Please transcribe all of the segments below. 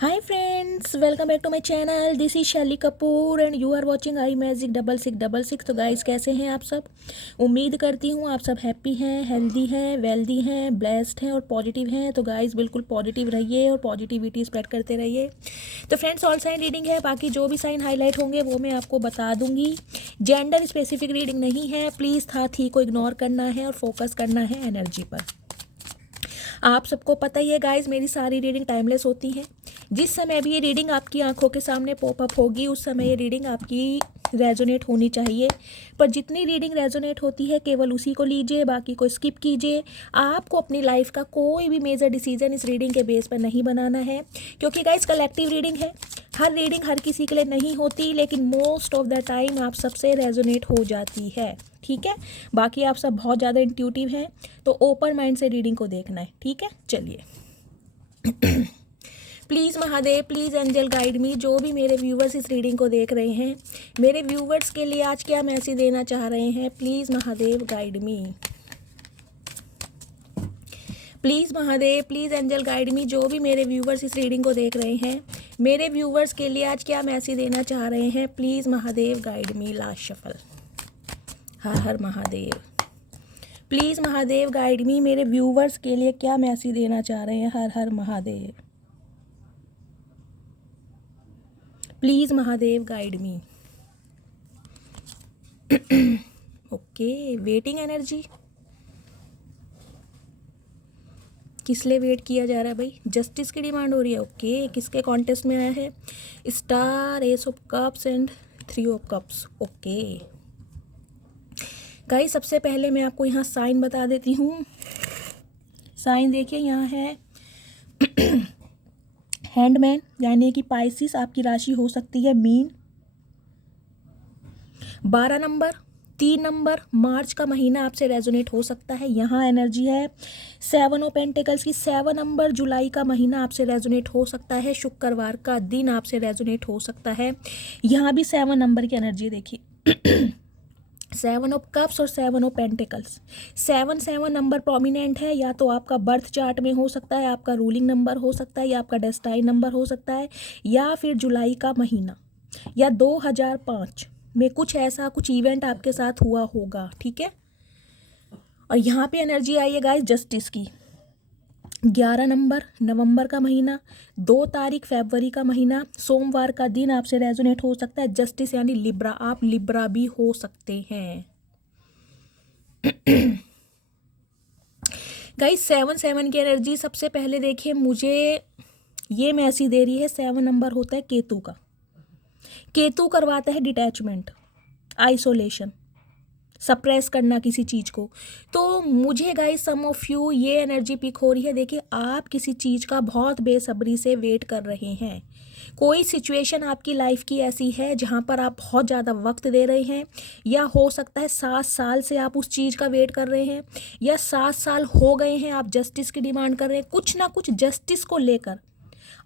Hi friends, welcome back to my channel. This is Shaili Kapoor and you are watching I magic 6666। तो guys कैसे हैं आप सब। उम्मीद करती हूँ आप सब हैप्पी हैं, हेल्दी हैं, वेल्दी हैं, ब्लेस्ड हैं और पॉजिटिव हैं। तो गाइस बिल्कुल पॉजिटिव रहिए और पॉजिटिविटी स्प्रेड करते रहिए। तो फ्रेंड्स ऑल साइन रीडिंग है, बाकी जो भी साइन हाईलाइट होंगे वो मैं आपको बता दूंगी। जेंडर स्पेसिफिक रीडिंग नहीं है, प्लीज़ था थी को इग्नोर करना है और फोकस करना है एनर्जी पर। आप सबको पता ही है गाइस, मेरी सारी रीडिंग टाइमलेस होती हैं। जिस समय भी ये रीडिंग आपकी आंखों के सामने पॉपअप होगी उस समय ये रीडिंग आपकी रेजोनेट होनी चाहिए। पर जितनी रीडिंग रेजोनेट होती है केवल उसी को लीजिए, बाकी को स्किप कीजिए। आपको अपनी लाइफ का कोई भी मेजर डिसीजन इस रीडिंग के बेस पर नहीं बनाना है, क्योंकि गाइस कलेक्टिव रीडिंग है। हर रीडिंग हर किसी के लिए नहीं होती, लेकिन मोस्ट ऑफ द टाइम आप सबसे रेजोनेट हो जाती है। ठीक है, बाकी आप सब बहुत ज़्यादा इंट्यूटिव हैं, तो ओपन माइंड से रीडिंग को देखना है। ठीक है, चलिए। Please Mahadev, please angel guide me. जो भी मेरे व्यूवर्स इस रीडिंग को देख रहे हैं, मेरे व्यूवर्स के लिए आज क्या मैसेज देना चाह रहे हैं, please Mahadev guide me. Please Mahadev, please angel guide me. जो भी मेरे व्यूवर्स इस रीडिंग को देख रहे हैं, मेरे व्यूवर्स के लिए आज क्या मैसेज देना चाह रहे हैं, please Mahadev guide me. Last shuffle. Har Har Mahadev. Please Mahadev guide मी। मेरे व्यूवर्स के लिए क्या मैसेज देना चाह रहे हैं, Har Har Mahadev. Please Mahadev guide me. Okay, waiting energy. किस लिए वेट किया जा रहा है भाई? जस्टिस की डिमांड हो रही है। ओके, किसके कॉन्टेस्ट में आया है? Star, S of cups and 3 of cups. Okay guys, सबसे पहले मैं आपको यहाँ साइन बता देती हूँ। साइन देखिए, यहाँ है हैंडमैन, यानी कि पाइसिस आपकी राशि हो सकती है मीन। 12 नंबर, 3 नंबर, मार्च का महीना आपसे रेजोनेट हो सकता है। यहाँ एनर्जी है 7 ऑफ पेंटिकल्स की। 7 नंबर जुलाई का महीना आपसे रेजोनेट हो सकता है। शुक्रवार का दिन आपसे रेजोनेट हो सकता है। यहाँ भी 7 नंबर की एनर्जी देखिए। 7 ऑफ कप्स और 7 ऑफ पेंटिकल्स। 7 नंबर प्रोमिनेंट है, या तो आपका बर्थ चार्ट में हो सकता है, आपका रूलिंग नंबर हो सकता है, या आपका डेस्टाइन नंबर हो सकता है, या फिर जुलाई का महीना या 2005 में कुछ ऐसा कुछ इवेंट आपके साथ हुआ होगा। ठीक है, और यहाँ पे एनर्जी आई है गाइस जस्टिस की। 11 नंबर नवंबर का महीना, 2 तारीख फरवरी का महीना, सोमवार का दिन आपसे रेजोनेट हो सकता है। जस्टिस यानी लिब्रा, आप लिब्रा भी हो सकते हैं। गाइस 7 की एनर्जी सबसे पहले देखिए, मुझे ये मैसेज दे रही है। 7 नंबर होता है केतु का। केतु करवाता है डिटैचमेंट, आइसोलेशन, सप्रेस करना किसी चीज़ को। तो मुझे गाइस सम ऑफ यू ये एनर्जी पिक हो रही है। देखिए, आप किसी चीज़ का बहुत बेसब्री से वेट कर रहे हैं। कोई सिचुएशन आपकी लाइफ की ऐसी है जहाँ पर आप बहुत ज़्यादा वक्त दे रहे हैं, या हो सकता है 7 साल से आप उस चीज़ का वेट कर रहे हैं, या 7 साल हो गए हैं आप जस्टिस की डिमांड कर रहे हैं। कुछ ना कुछ जस्टिस को लेकर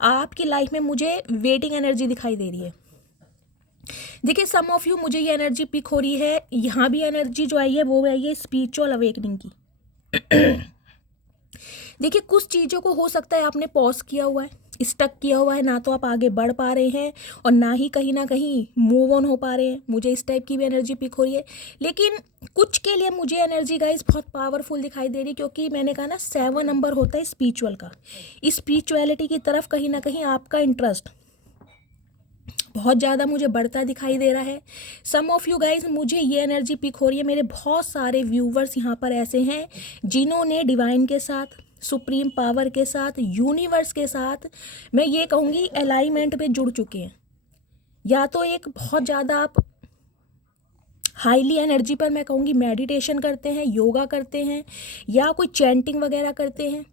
आपकी लाइफ में मुझे वेटिंग एनर्जी दिखाई दे रही है। देखिए, सम ऑफ यू मुझे ये एनर्जी पिक हो रही है। यहाँ भी एनर्जी जो आई है वो आई है स्पिरिचुअल अवेकनिंग की। देखिए, कुछ चीज़ों को हो सकता है आपने पॉज किया हुआ है, स्टक किया हुआ है, ना तो आप आगे बढ़ पा रहे हैं और ना कहीं मूव ऑन हो पा रहे हैं। मुझे इस टाइप की भी एनर्जी पिक हो रही है। लेकिन कुछ के लिए मुझे एनर्जी गाइस बहुत पावरफुल दिखाई दे रही है, क्योंकि मैंने कहा ना 7 नंबर होता है स्पिरिचुअल का। स्पिरिचुअलिटी की तरफ कहीं ना कहीं आपका इंटरेस्ट बहुत ज़्यादा मुझे बढ़ता दिखाई दे रहा है। सम ऑफ यू गाइज, मुझे ये एनर्जी पिक हो रही है। मेरे बहुत सारे व्यूवर्स यहाँ पर ऐसे हैं जिन्होंने डिवाइन के साथ, सुप्रीम पावर के साथ, यूनिवर्स के साथ, मैं ये कहूँगी अलाइनमेंट पे जुड़ चुके हैं। या तो एक बहुत ज़्यादा आप हाईली एनर्जी पर, मैं कहूँगी मेडिटेशन करते हैं, योगा करते हैं, या कोई चैंटिंग वगैरह करते हैं।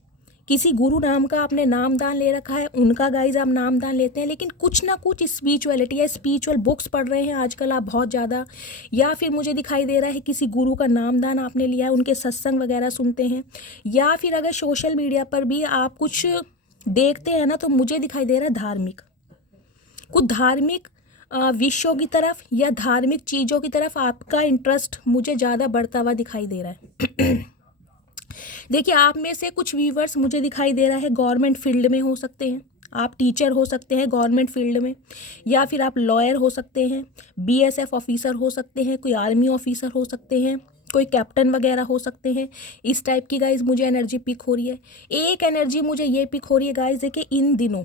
किसी गुरु नाम का आपने नामदान ले रखा है, उनका गाइज आप नामदान लेते हैं। लेकिन कुछ ना कुछ स्पिरिचुअलिटी या स्पिरिचुअल बुक्स पढ़ रहे हैं आजकल आप बहुत ज़्यादा, या फिर मुझे दिखाई दे रहा है किसी गुरु का नामदान आपने लिया है, उनके सत्संग वगैरह सुनते हैं, या फिर अगर सोशल मीडिया पर भी आप कुछ देखते हैं ना, तो मुझे दिखाई दे रहा है धार्मिक, कुछ धार्मिक विषयों की तरफ या धार्मिक चीज़ों की तरफ आपका इंटरेस्ट मुझे ज़्यादा बढ़ता हुआ दिखाई दे रहा है। देखिए, आप में से कुछ व्यूवर्स मुझे दिखाई दे रहा है गवर्नमेंट फील्ड में हो सकते हैं, आप टीचर हो सकते हैं गवर्नमेंट फील्ड में, या फिर आप लॉयर हो सकते हैं, बीएसएफ ऑफिसर हो सकते हैं, कोई आर्मी ऑफिसर हो सकते हैं, कोई कैप्टन वगैरह हो सकते हैं। इस टाइप की गाइज मुझे एनर्जी पिक हो रही है। एक एनर्जी मुझे ये पिक हो रही है गाइज, देखिए इन दिनों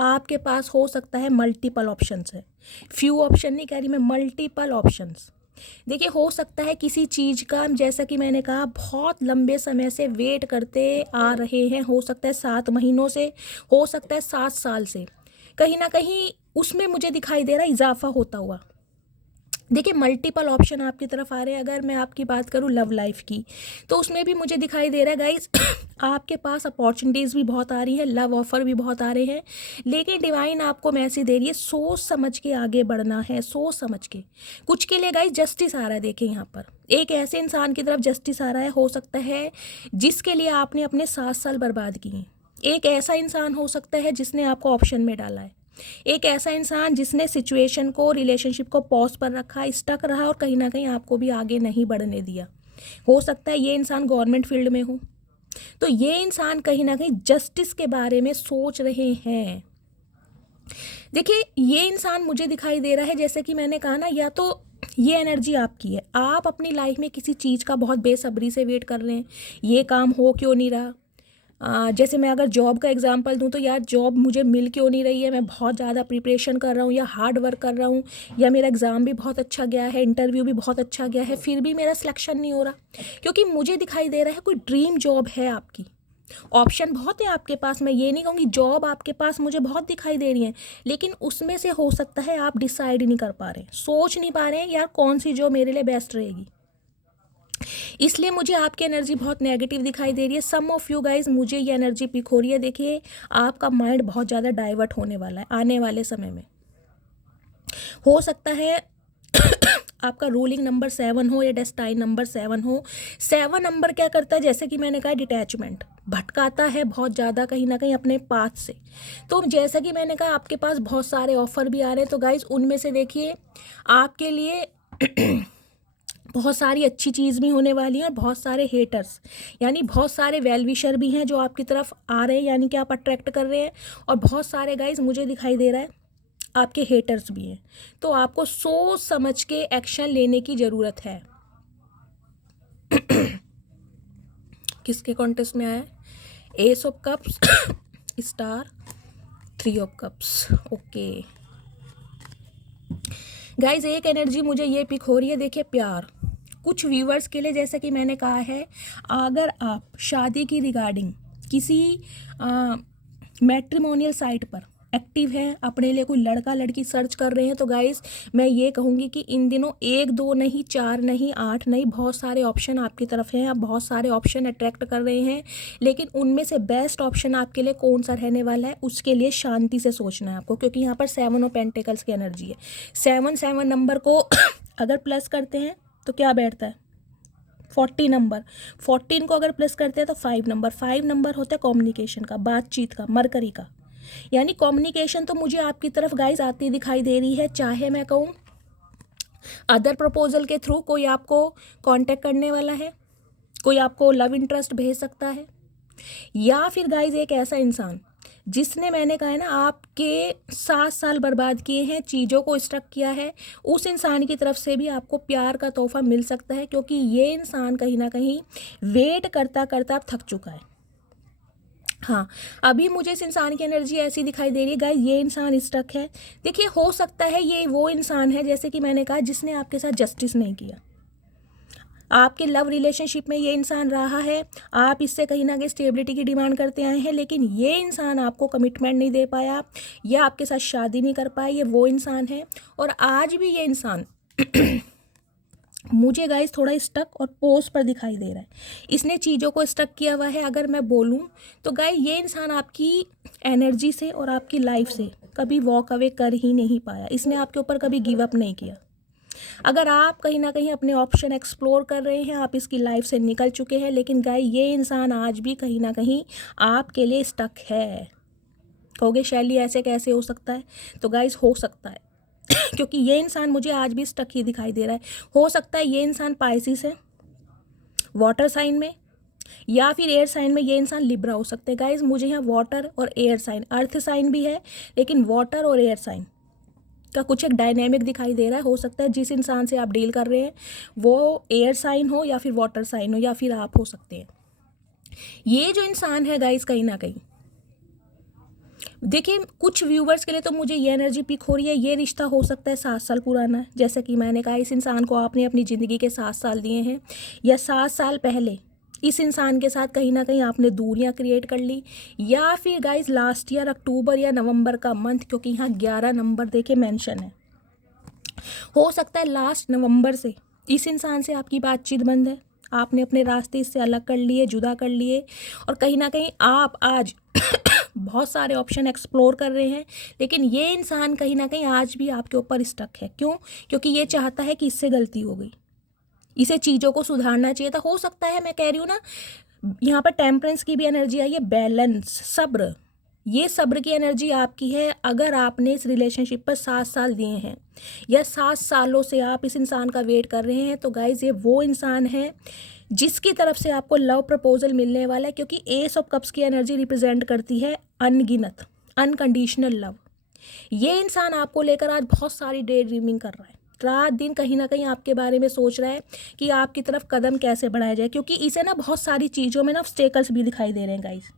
आपके पास हो सकता है मल्टीपल ऑप्शंस है, फ्यू ऑप्शन नहीं कह रही मैं, मल्टीपल ऑप्शंस। देखिए हो सकता है किसी चीज़ का, जैसा कि मैंने कहा, बहुत लंबे समय से वेट करते आ रहे हैं, हो सकता है 7 महीनों से, हो सकता है 7 साल से, कहीं ना कहीं उसमें मुझे दिखाई दे रहा है इजाफा होता हुआ। देखिए मल्टीपल ऑप्शन आपकी तरफ आ रहे हैं। अगर मैं आपकी बात करूं लव लाइफ की, तो उसमें भी मुझे दिखाई दे रहा है गाइज आपके पास अपॉर्चुनिटीज़ भी बहुत आ रही है, लव ऑफर भी बहुत आ रहे हैं, लेकिन डिवाइन आपको मैसेज दे रही है सोच समझ के आगे बढ़ना है, सोच समझ के। कुछ के लिए गाइज जस्टिस आ रहा है। देखें यहाँ पर एक ऐसे इंसान की तरफ जस्टिस आ रहा है, हो सकता है जिसके लिए आपने अपने 7 साल बर्बाद किए। एक ऐसा इंसान हो सकता है जिसने आपको ऑप्शन में डाला है, एक ऐसा इंसान जिसने सिचुएशन को, रिलेशनशिप को पॉज पर रखा, स्टक रहा और कहीं ना कहीं आपको भी आगे नहीं बढ़ने दिया। हो सकता है ये इंसान गवर्नमेंट फील्ड में हो, तो ये इंसान कहीं ना कहीं जस्टिस के बारे में सोच रहे हैं। देखिए ये इंसान मुझे दिखाई दे रहा है, जैसे कि मैंने कहा ना, या तो ये एनर्जी आपकी है, आप अपनी लाइफ में किसी चीज़ का बहुत बेसब्री से वेट कर रहे हैं, ये काम हो क्यों नहीं रहा। जैसे मैं अगर जॉब का एग्जांपल दूं, तो यार जॉब मुझे मिल क्यों नहीं रही है, मैं बहुत ज़्यादा प्रिपरेशन कर रहा हूँ या हार्ड वर्क कर रहा हूँ, या मेरा एग्ज़ाम भी बहुत अच्छा गया है, इंटरव्यू भी बहुत अच्छा गया है, फिर भी मेरा सिलेक्शन नहीं हो रहा। क्योंकि मुझे दिखाई दे रहा है कोई ड्रीम जॉब है आपकी, ऑप्शन बहुत है आपके पास। मैं ये नहीं कहूँगी, जॉब आपके पास मुझे बहुत दिखाई दे रही है, लेकिन उसमें से हो सकता है आप डिसाइड नहीं कर पा रहे, सोच नहीं पा रहे हैं यार कौन सी जॉब मेरे लिए बेस्ट रहेगी। इसलिए मुझे आपकी एनर्जी बहुत नेगेटिव दिखाई दे रही है। सम ऑफ यू गाइज मुझे ये एनर्जी पिक हो रही है। देखिए आपका माइंड बहुत ज़्यादा डाइवर्ट होने वाला है आने वाले समय में। हो सकता है आपका रूलिंग नंबर 7 हो या डेस्टाइन नंबर 7 हो। 7 नंबर क्या करता है, जैसे कि मैंने कहा, डिटैचमेंट, भटकाता है बहुत ज़्यादा कहीं ना कहीं अपने पाथ से। तो जैसा कि मैंने कहा आपके पास बहुत सारे ऑफर भी आ रहे हैं, तो गाइज उनमें से देखिए आपके लिए बहुत सारी अच्छी चीज़ भी होने वाली है और बहुत सारे हेटर्स, यानी बहुत सारे वेल विशर भी हैं जो आपकी तरफ आ रहे हैं, यानी कि आप अट्रैक्ट कर रहे हैं, और बहुत सारे गाइज मुझे दिखाई दे रहा है आपके हेटर्स भी हैं। तो आपको सोच समझ के एक्शन लेने की ज़रूरत है। किसके कॉन्टेस्ट में आया है, S of cups, star, 3 of cups. Okay guys एक एनर्जी मुझे ये पिक हो रही है। देखिए प्यार, कुछ व्यूअर्स के लिए, जैसे कि मैंने कहा है, अगर आप शादी की रिगार्डिंग किसी मैट्रिमोनियल साइट पर एक्टिव हैं, अपने लिए कोई लड़का लड़की सर्च कर रहे हैं, तो गाइस मैं ये कहूँगी कि इन दिनों 1 2 नहीं, 4 नहीं, 8 नहीं, बहुत सारे ऑप्शन आपकी तरफ हैं, आप बहुत सारे ऑप्शन अट्रैक्ट कर रहे हैं, लेकिन उनमें से बेस्ट ऑप्शन आपके लिए कौन सा रहने वाला है, उसके लिए शांति से सोचना है आपको, क्योंकि यहाँ पर 7 ऑफ पेंटिकल्स की एनर्जी है। 7 नंबर को अगर प्लस करते हैं तो क्या बैठता है, 40 नंबर। 14 को अगर प्लस करते हैं तो 5 नंबर होता है कम्युनिकेशन का, बातचीत का, मरकरी का। यानी कम्युनिकेशन तो मुझे आपकी तरफ गाइस आती दिखाई दे रही है। चाहे मैं कहूँ अदर प्रपोजल के थ्रू कोई आपको कांटेक्ट करने वाला है, कोई आपको लव इंटरेस्ट भेज सकता है, या फिर गाइस एक ऐसा इंसान जिसने, मैंने कहा है ना, आपके 7 साल बर्बाद किए हैं, चीज़ों को स्टक किया है, उस इंसान की तरफ से भी आपको प्यार का तोहफा मिल सकता है, क्योंकि ये इंसान कहीं ना कहीं वेट करता करता थक चुका है। हाँ, अभी मुझे इस इंसान की एनर्जी ऐसी दिखाई दे रही है गाइस, ये इंसान स्टक है। देखिए हो सकता है ये वो इंसान है, जैसे कि मैंने कहा, जिसने आपके साथ जस्टिस नहीं किया। आपके लव रिलेशनशिप में ये इंसान रहा है, आप इससे कहीं ना कहीं स्टेबिलिटी की डिमांड करते आए हैं, लेकिन ये इंसान आपको कमिटमेंट नहीं दे पाया या आपके साथ शादी नहीं कर पाया। ये वो इंसान है, और आज भी ये इंसान मुझे गाइस थोड़ा स्टक और पोज पर दिखाई दे रहा है। इसने चीज़ों को स्टक किया हुआ है। अगर मैं बोलूँ तो गाइस ये इंसान आपकी एनर्जी से और आपकी लाइफ से कभी वॉक अवे कर ही नहीं पाया। इसने आपके ऊपर कभी गिव अप नहीं किया। अगर आप कहीं ना कहीं अपने ऑप्शन एक्सप्लोर कर रहे हैं, आप इसकी लाइफ से निकल चुके हैं, लेकिन गाइस ये इंसान आज भी कहीं ना कहीं आपके लिए स्टक है। कहोगे शैली ऐसे कैसे हो सकता है, तो गाइस हो सकता है क्योंकि ये इंसान मुझे आज भी स्टक ही दिखाई दे रहा है। हो सकता है ये इंसान पाइसिस है, वाटर साइन में, या फिर एयर साइन में ये इंसान लिब्रा हो सकते हैं। गाइज मुझे यहाँ वाटर और एयर साइन, अर्थ साइन भी है लेकिन वाटर और एयर साइन का कुछ एक डायनेमिक दिखाई दे रहा है। हो सकता है जिस इंसान से आप डील कर रहे हैं वो एयर साइन हो या फिर वाटर साइन हो या फिर आप हो सकते हैं। ये जो इंसान है गाइज कहीं ना कहीं देखिए, कुछ व्यूवर्स के लिए तो मुझे ये एनर्जी पिक हो रही है, ये रिश्ता हो सकता है 7 साल पुराना है। जैसे कि मैंने कहा, इस इंसान को आपने अपनी ज़िंदगी के 7 साल दिए हैं, या 7 साल पहले इस इंसान के साथ कहीं ना कहीं आपने दूरियां क्रिएट कर ली, या फिर गाइज लास्ट ईयर अक्टूबर या नवंबर का मंथ, क्योंकि यहाँ 11 नंबर देखे मेंशन है। हो सकता है लास्ट नवंबर से इस इंसान से आपकी बातचीत बंद है, आपने अपने रास्ते इससे अलग कर लिए, जुदा कर लिए, और कहीं ना कहीं आप आज बहुत सारे ऑप्शन एक्सप्लोर कर रहे हैं, लेकिन ये इंसान कहीं ना कहीं आज भी आपके ऊपर स्टक है। क्यों? क्योंकि ये चाहता है कि इससे गलती हो गई, इसे चीज़ों को सुधारना चाहिए था। हो सकता है, मैं कह रही हूँ ना, यहाँ पर टेम्परेंस की भी एनर्जी आई है, बैलेंस, सब्र, ये सब्र की एनर्जी आपकी है। अगर आपने इस रिलेशनशिप पर 7 साल दिए हैं या 7 सालों से आप इस इंसान का वेट कर रहे हैं, तो गाइज ये वो इंसान है जिसकी तरफ से आपको लव प्रपोजल मिलने वाला है, क्योंकि एस ऑफ कप्स की एनर्जी रिप्रेजेंट करती है अनगिनत, अनकंडीशनल लव। ये इंसान आपको लेकर आज बहुत सारी डे ड्रीमिंग कर रहा है, रात दिन कहीं ना कहीं आपके बारे में सोच रहा है कि आपकी तरफ कदम कैसे बढ़ाया जाए, क्योंकि इसे ना बहुत सारी चीज़ों में ना ऑब्स्टेकल्स भी दिखाई दे रहे हैं गाइज,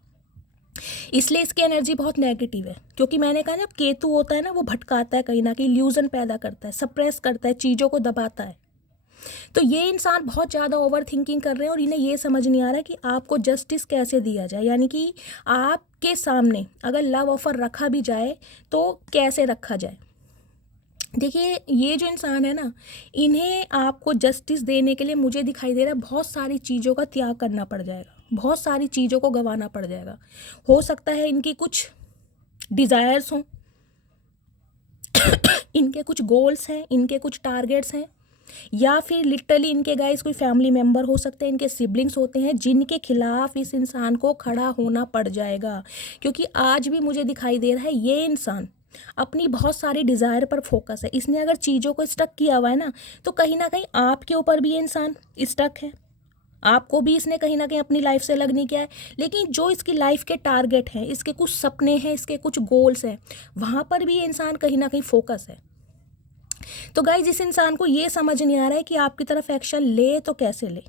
इसलिए इसकी एनर्जी बहुत नेगेटिव है। क्योंकि मैंने कहा ना, केतु होता है ना, वो भटकाता है, कहीं ना कहीं इल्यूजन पैदा करता है, सप्रेस करता है, चीज़ों को दबाता है। तो ये इंसान बहुत ज़्यादा ओवर थिंकिंग कर रहे हैं और इन्हें ये समझ नहीं आ रहा है कि आपको जस्टिस कैसे दिया जाए, यानी कि आपके सामने अगर लव ऑफर रखा भी जाए तो कैसे रखा जाए। देखिए, ये जो इंसान है ना, इन्हें आपको जस्टिस देने के लिए मुझे दिखाई दे रहा है बहुत सारी चीज़ों का त्याग करना पड़ जाएगा, बहुत सारी चीज़ों को गंवाना पड़ जाएगा। हो सकता है इनकी कुछ डिज़ायर्स हों, इनके कुछ गोल्स हैं, इनके कुछ टारगेट्स हैं, या फिर लिटरली इनके गाइस कोई फैमिली मेम्बर हो सकते हैं, इनके सिबलिंग्स होते हैं जिनके खिलाफ इस इंसान को खड़ा होना पड़ जाएगा। क्योंकि आज भी मुझे दिखाई दे रहा है ये इंसान अपनी बहुत सारी डिज़ायर पर फोकस है। इसने अगर चीज़ों को स्टक किया हुआ है ना, तो कहीं ना कहीं आपके ऊपर भी ये इंसान स्टक है, आपको भी इसने कहीं ना कहीं अपनी लाइफ से अलग नहीं किया है। लेकिन जो इसकी लाइफ के टारगेट हैं, इसके कुछ सपने हैं, इसके कुछ गोल्स हैं, वहाँ पर भी ये इंसान कहीं ना कहीं फोकस है। तो गाइज, इस इंसान को ये समझ नहीं आ रहा है कि आपकी तरफ एक्शन ले तो कैसे ले,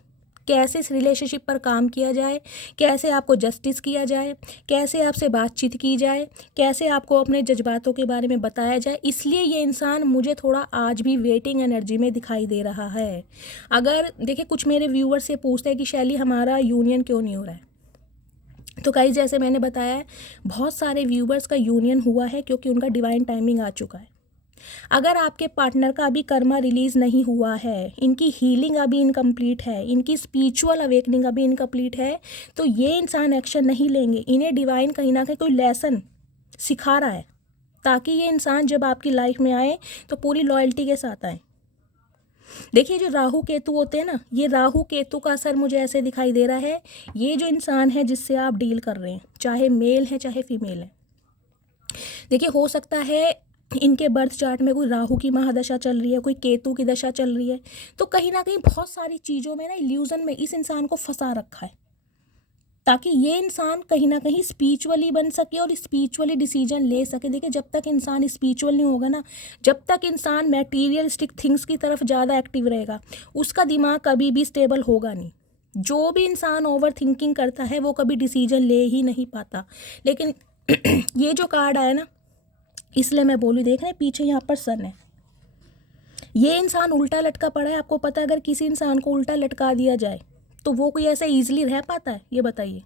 कैसे इस रिलेशनशिप पर काम किया जाए, कैसे आपको जस्टिस किया जाए, कैसे आपसे बातचीत की जाए, कैसे आपको अपने जज्बातों के बारे में बताया जाए। इसलिए ये इंसान मुझे थोड़ा आज भी वेटिंग एनर्जी में दिखाई दे रहा है। अगर देखिए, कुछ मेरे व्यूअर्स से पूछते हैं कि शैली हमारा यूनियन क्यों नहीं हो रहा है, तो गाइस जैसे मैंने बताया है, बहुत सारे व्यूवर्स का यूनियन हुआ है क्योंकि उनका डिवाइन टाइमिंग आ चुका है। अगर आपके पार्टनर का अभी कर्मा रिलीज नहीं हुआ है, इनकी हीलिंग अभी इनकम्प्लीट है, इनकी स्पिरिचुअल अवेकनिंग अभी इनकम्प्लीट है, तो ये इंसान एक्शन नहीं लेंगे। इन्हें डिवाइन कहीं ना कहीं कोई लेसन सिखा रहा है, ताकि ये इंसान जब आपकी लाइफ में आए तो पूरी लॉयल्टी के साथ आए। देखिए, जो राहु केतु होते हैं ना, ये राहु केतु का असर मुझे ऐसे दिखाई दे रहा है, ये जो इंसान है जिससे आप डील कर रहे हैं, चाहे मेल है चाहे फीमेल है, देखिए हो सकता है इनके बर्थ चार्ट में कोई राहु की महादशा चल रही है, कोई केतु की दशा चल रही है, तो कहीं ना कहीं बहुत सारी चीज़ों में ना इल्यूजन में इस इंसान को फंसा रखा है, ताकि ये इंसान कहीं ना कहीं स्पिरिचुअली बन सके और स्पिरिचुअली डिसीजन ले सके। देखिए, जब तक इंसान स्पिरिचुअल नहीं होगा ना, जब तक इंसान मटेरियलिस्टिक थिंग्स की तरफ ज़्यादा एक्टिव रहेगा, उसका दिमाग कभी भी स्टेबल होगा नहीं। जो भी इंसान ओवर थिंकिंग करता है वो कभी डिसीजन ले ही नहीं पाता। लेकिन ये जो कार्ड आया ना, इसलिए मैं बोलूँ, देख रहे हैं पीछे यहाँ पर सन है, ये इंसान उल्टा लटका पड़ा है। आपको पता है, अगर किसी इंसान को उल्टा लटका दिया जाए तो वो कोई ऐसे ईजिली रह पाता है? ये बताइए।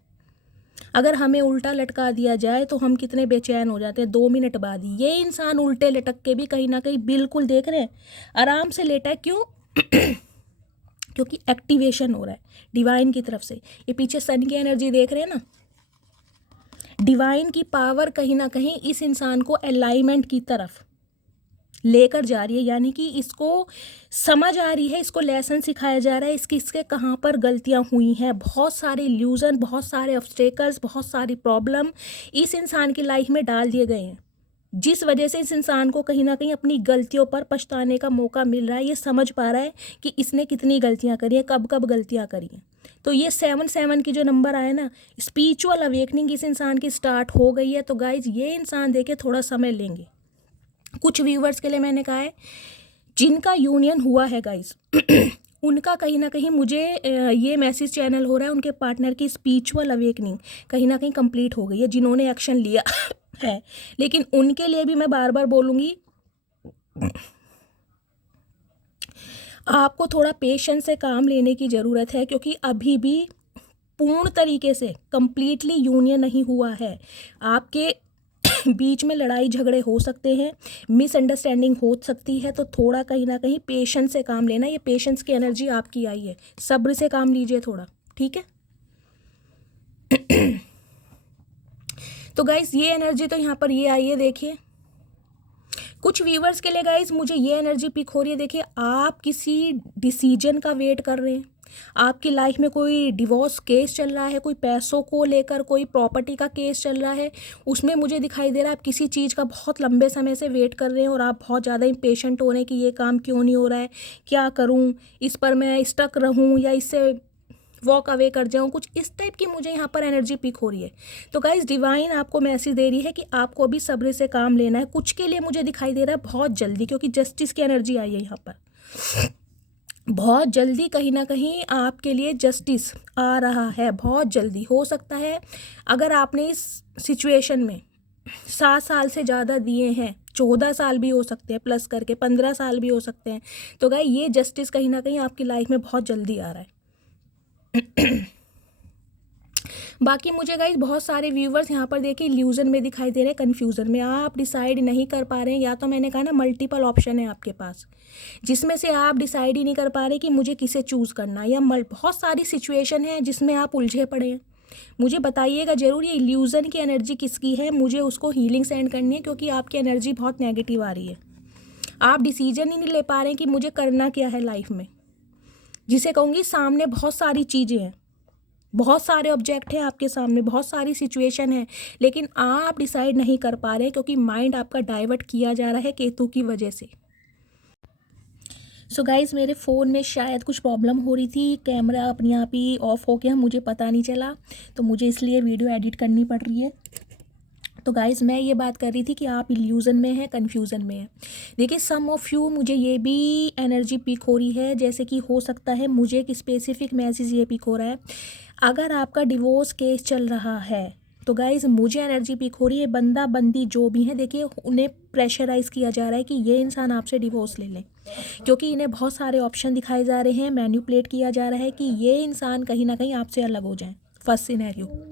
अगर हमें उल्टा लटका दिया जाए तो हम कितने बेचैन हो जाते हैं 2 मिनट बाद ही। ये इंसान उल्टे लटक के भी कहीं ना कहीं बिल्कुल, देख रहे हैं, आराम से लेटा है। क्यों? क्योंकि एक्टिवेशन हो रहा है डिवाइन की तरफ से। ये पीछे सन की एनर्जी देख रहे हैं ना, डिवाइन की पावर कहीं ना कहीं इस इंसान को अलाइनमेंट की तरफ लेकर जा रही है, यानी कि इसको समझ आ रही है, इसको लेसन सिखाया जा रहा है, इसके कहाँ पर गलतियाँ हुई हैं। बहुत सारे इल्यूजन, बहुत सारे ऑब्स्टेकल्स, बहुत सारी प्रॉब्लम इस इंसान की लाइफ में डाल दिए गए हैं। जिस वजह से इस इंसान को कहीं ना कहीं अपनी गलतियों पर पछताने का मौका मिल रहा है। ये समझ पा रहा है कि इसने कितनी गलतियां करी हैं, कब कब गलतियां करी हैं। तो ये 7 की जो नंबर आया ना, स्पिरिचुअल अवेकनिंग इस इंसान की स्टार्ट हो गई है। तो गाइज ये इंसान देखे थोड़ा समय लेंगे। कुछ व्यूवर्स के लिए मैंने कहा है जिनका यूनियन हुआ है गाइज उनका कहीं ना कहीं मुझे ये मैसेज चैनल हो रहा है, उनके पार्टनर की स्पिरिचुअल अवेकनिंग कहीं ना कहीं कंप्लीट हो गई है, जिन्होंने एक्शन लिया है। लेकिन उनके लिए भी मैं बार बार बोलूँगी, आपको थोड़ा पेशेंस से काम लेने की ज़रूरत है, क्योंकि अभी भी पूर्ण तरीके से कंप्लीटली यूनियन नहीं हुआ है। आपके बीच में लड़ाई झगड़े हो सकते हैं, मिसअंडरस्टैंडिंग हो सकती है। तो थोड़ा कहीं ना कहीं पेशेंस से काम लेना। ये पेशेंस की एनर्जी आपकी आई है, सब्र से काम लीजिए थोड़ा, ठीक है। तो गाइस ये एनर्जी तो यहाँ पर ये आई है, देखिए। कुछ व्यूवर्स के लिए गाइस मुझे ये एनर्जी पिक हो रही है, देखिए आप किसी डिसीजन का वेट कर रहे हैं। आपकी लाइफ में कोई डिवोर्स केस चल रहा है, कोई पैसों को लेकर कोई प्रॉपर्टी का केस चल रहा है, उसमें मुझे दिखाई दे रहा है आप किसी चीज़ का बहुत लंबे समय से वेट कर रहे हैं और आप बहुत ज़्यादा इम्पेशेंट हो रहे हैं कि ये काम क्यों नहीं हो रहा है, क्या करूँ, इस पर मैं स्टक रहूँ या इससे वॉक अवे कर जाऊँ, कुछ इस टाइप की मुझे यहाँ पर एनर्जी पिक हो रही है। तो गाइस डिवाइन आपको मैसेज दे रही है कि आपको अभी सब्र से काम लेना है। कुछ के लिए मुझे दिखाई दे रहा है बहुत जल्दी, क्योंकि जस्टिस की एनर्जी आई है यहाँ पर। बहुत जल्दी कहीं ना कहीं आपके लिए जस्टिस आ रहा है, बहुत जल्दी। हो सकता है अगर आपने इस सिचुएशन में 7 साल से ज़्यादा दिए हैं, 14 साल भी हो सकते हैं, प्लस करके 15 साल भी हो सकते हैं। तो गाइस ये जस्टिस कहीं ना कहीं आपकी लाइफ में बहुत जल्दी आ रहा है। बाकी मुझे गाइस बहुत सारे व्यूवर्स यहाँ पर देखिए इल्यूजन में दिखाई दे रहे हैं, कन्फ्यूज़न में। आप डिसाइड नहीं कर पा रहे हैं, या तो मैंने कहा ना मल्टीपल ऑप्शन है आपके पास, जिसमें से आप डिसाइड ही नहीं कर पा रहे कि मुझे किसे चूज़ करना है, या बहुत सारी सिचुएशन है जिसमें आप उलझे पड़े हैं। मुझे बताइएगा ज़रूर ये इल्यूज़न की एनर्जी किसकी है, मुझे उसको हीलिंग सेंड करनी है, क्योंकि आपकी एनर्जी बहुत नेगेटिव आ रही है। आप डिसीजन ही नहीं ले पा रहे हैं कि मुझे करना क्या है लाइफ में। जिसे कहूँगी सामने बहुत सारी चीज़ें हैं, बहुत सारे ऑब्जेक्ट हैं आपके सामने, बहुत सारी सिचुएशन है, लेकिन आप डिसाइड नहीं कर पा रहे क्योंकि माइंड आपका डाइवर्ट किया जा रहा है केतु की वजह से। सो गाइज़ मेरे फ़ोन में शायद कुछ प्रॉब्लम हो रही थी, कैमरा अपने आप ही ऑफ हो गया, मुझे पता नहीं चला, तो मुझे इसलिए वीडियो एडिट करनी पड़ रही है। तो गाइज़ मैं ये बात कर रही थी कि आप इल्यूज़न में हैं, कन्फ्यूज़न में हैं। देखिए सम ऑफ़ यू, मुझे ये भी एनर्जी पिक हो रही है, जैसे कि हो सकता है मुझे एक स्पेसिफिक मैसेज ये पिक हो रहा है। अगर आपका डिवोर्स केस चल रहा है तो गाइज़ मुझे एनर्जी पिक हो रही है, बंदा बंदी जो भी हैं, देखिए उन्हें प्रेशराइज़ किया जा रहा है कि ये इंसान आपसे डिवोर्स ले लें, क्योंकि इन्हें बहुत सारे ऑप्शन दिखाए जा रहे हैं। मैनिपुलेट किया जा रहा है कि ये इंसान कहीं ना कहीं आपसे अलग हो जाए, फर्स्ट सिनेरियो।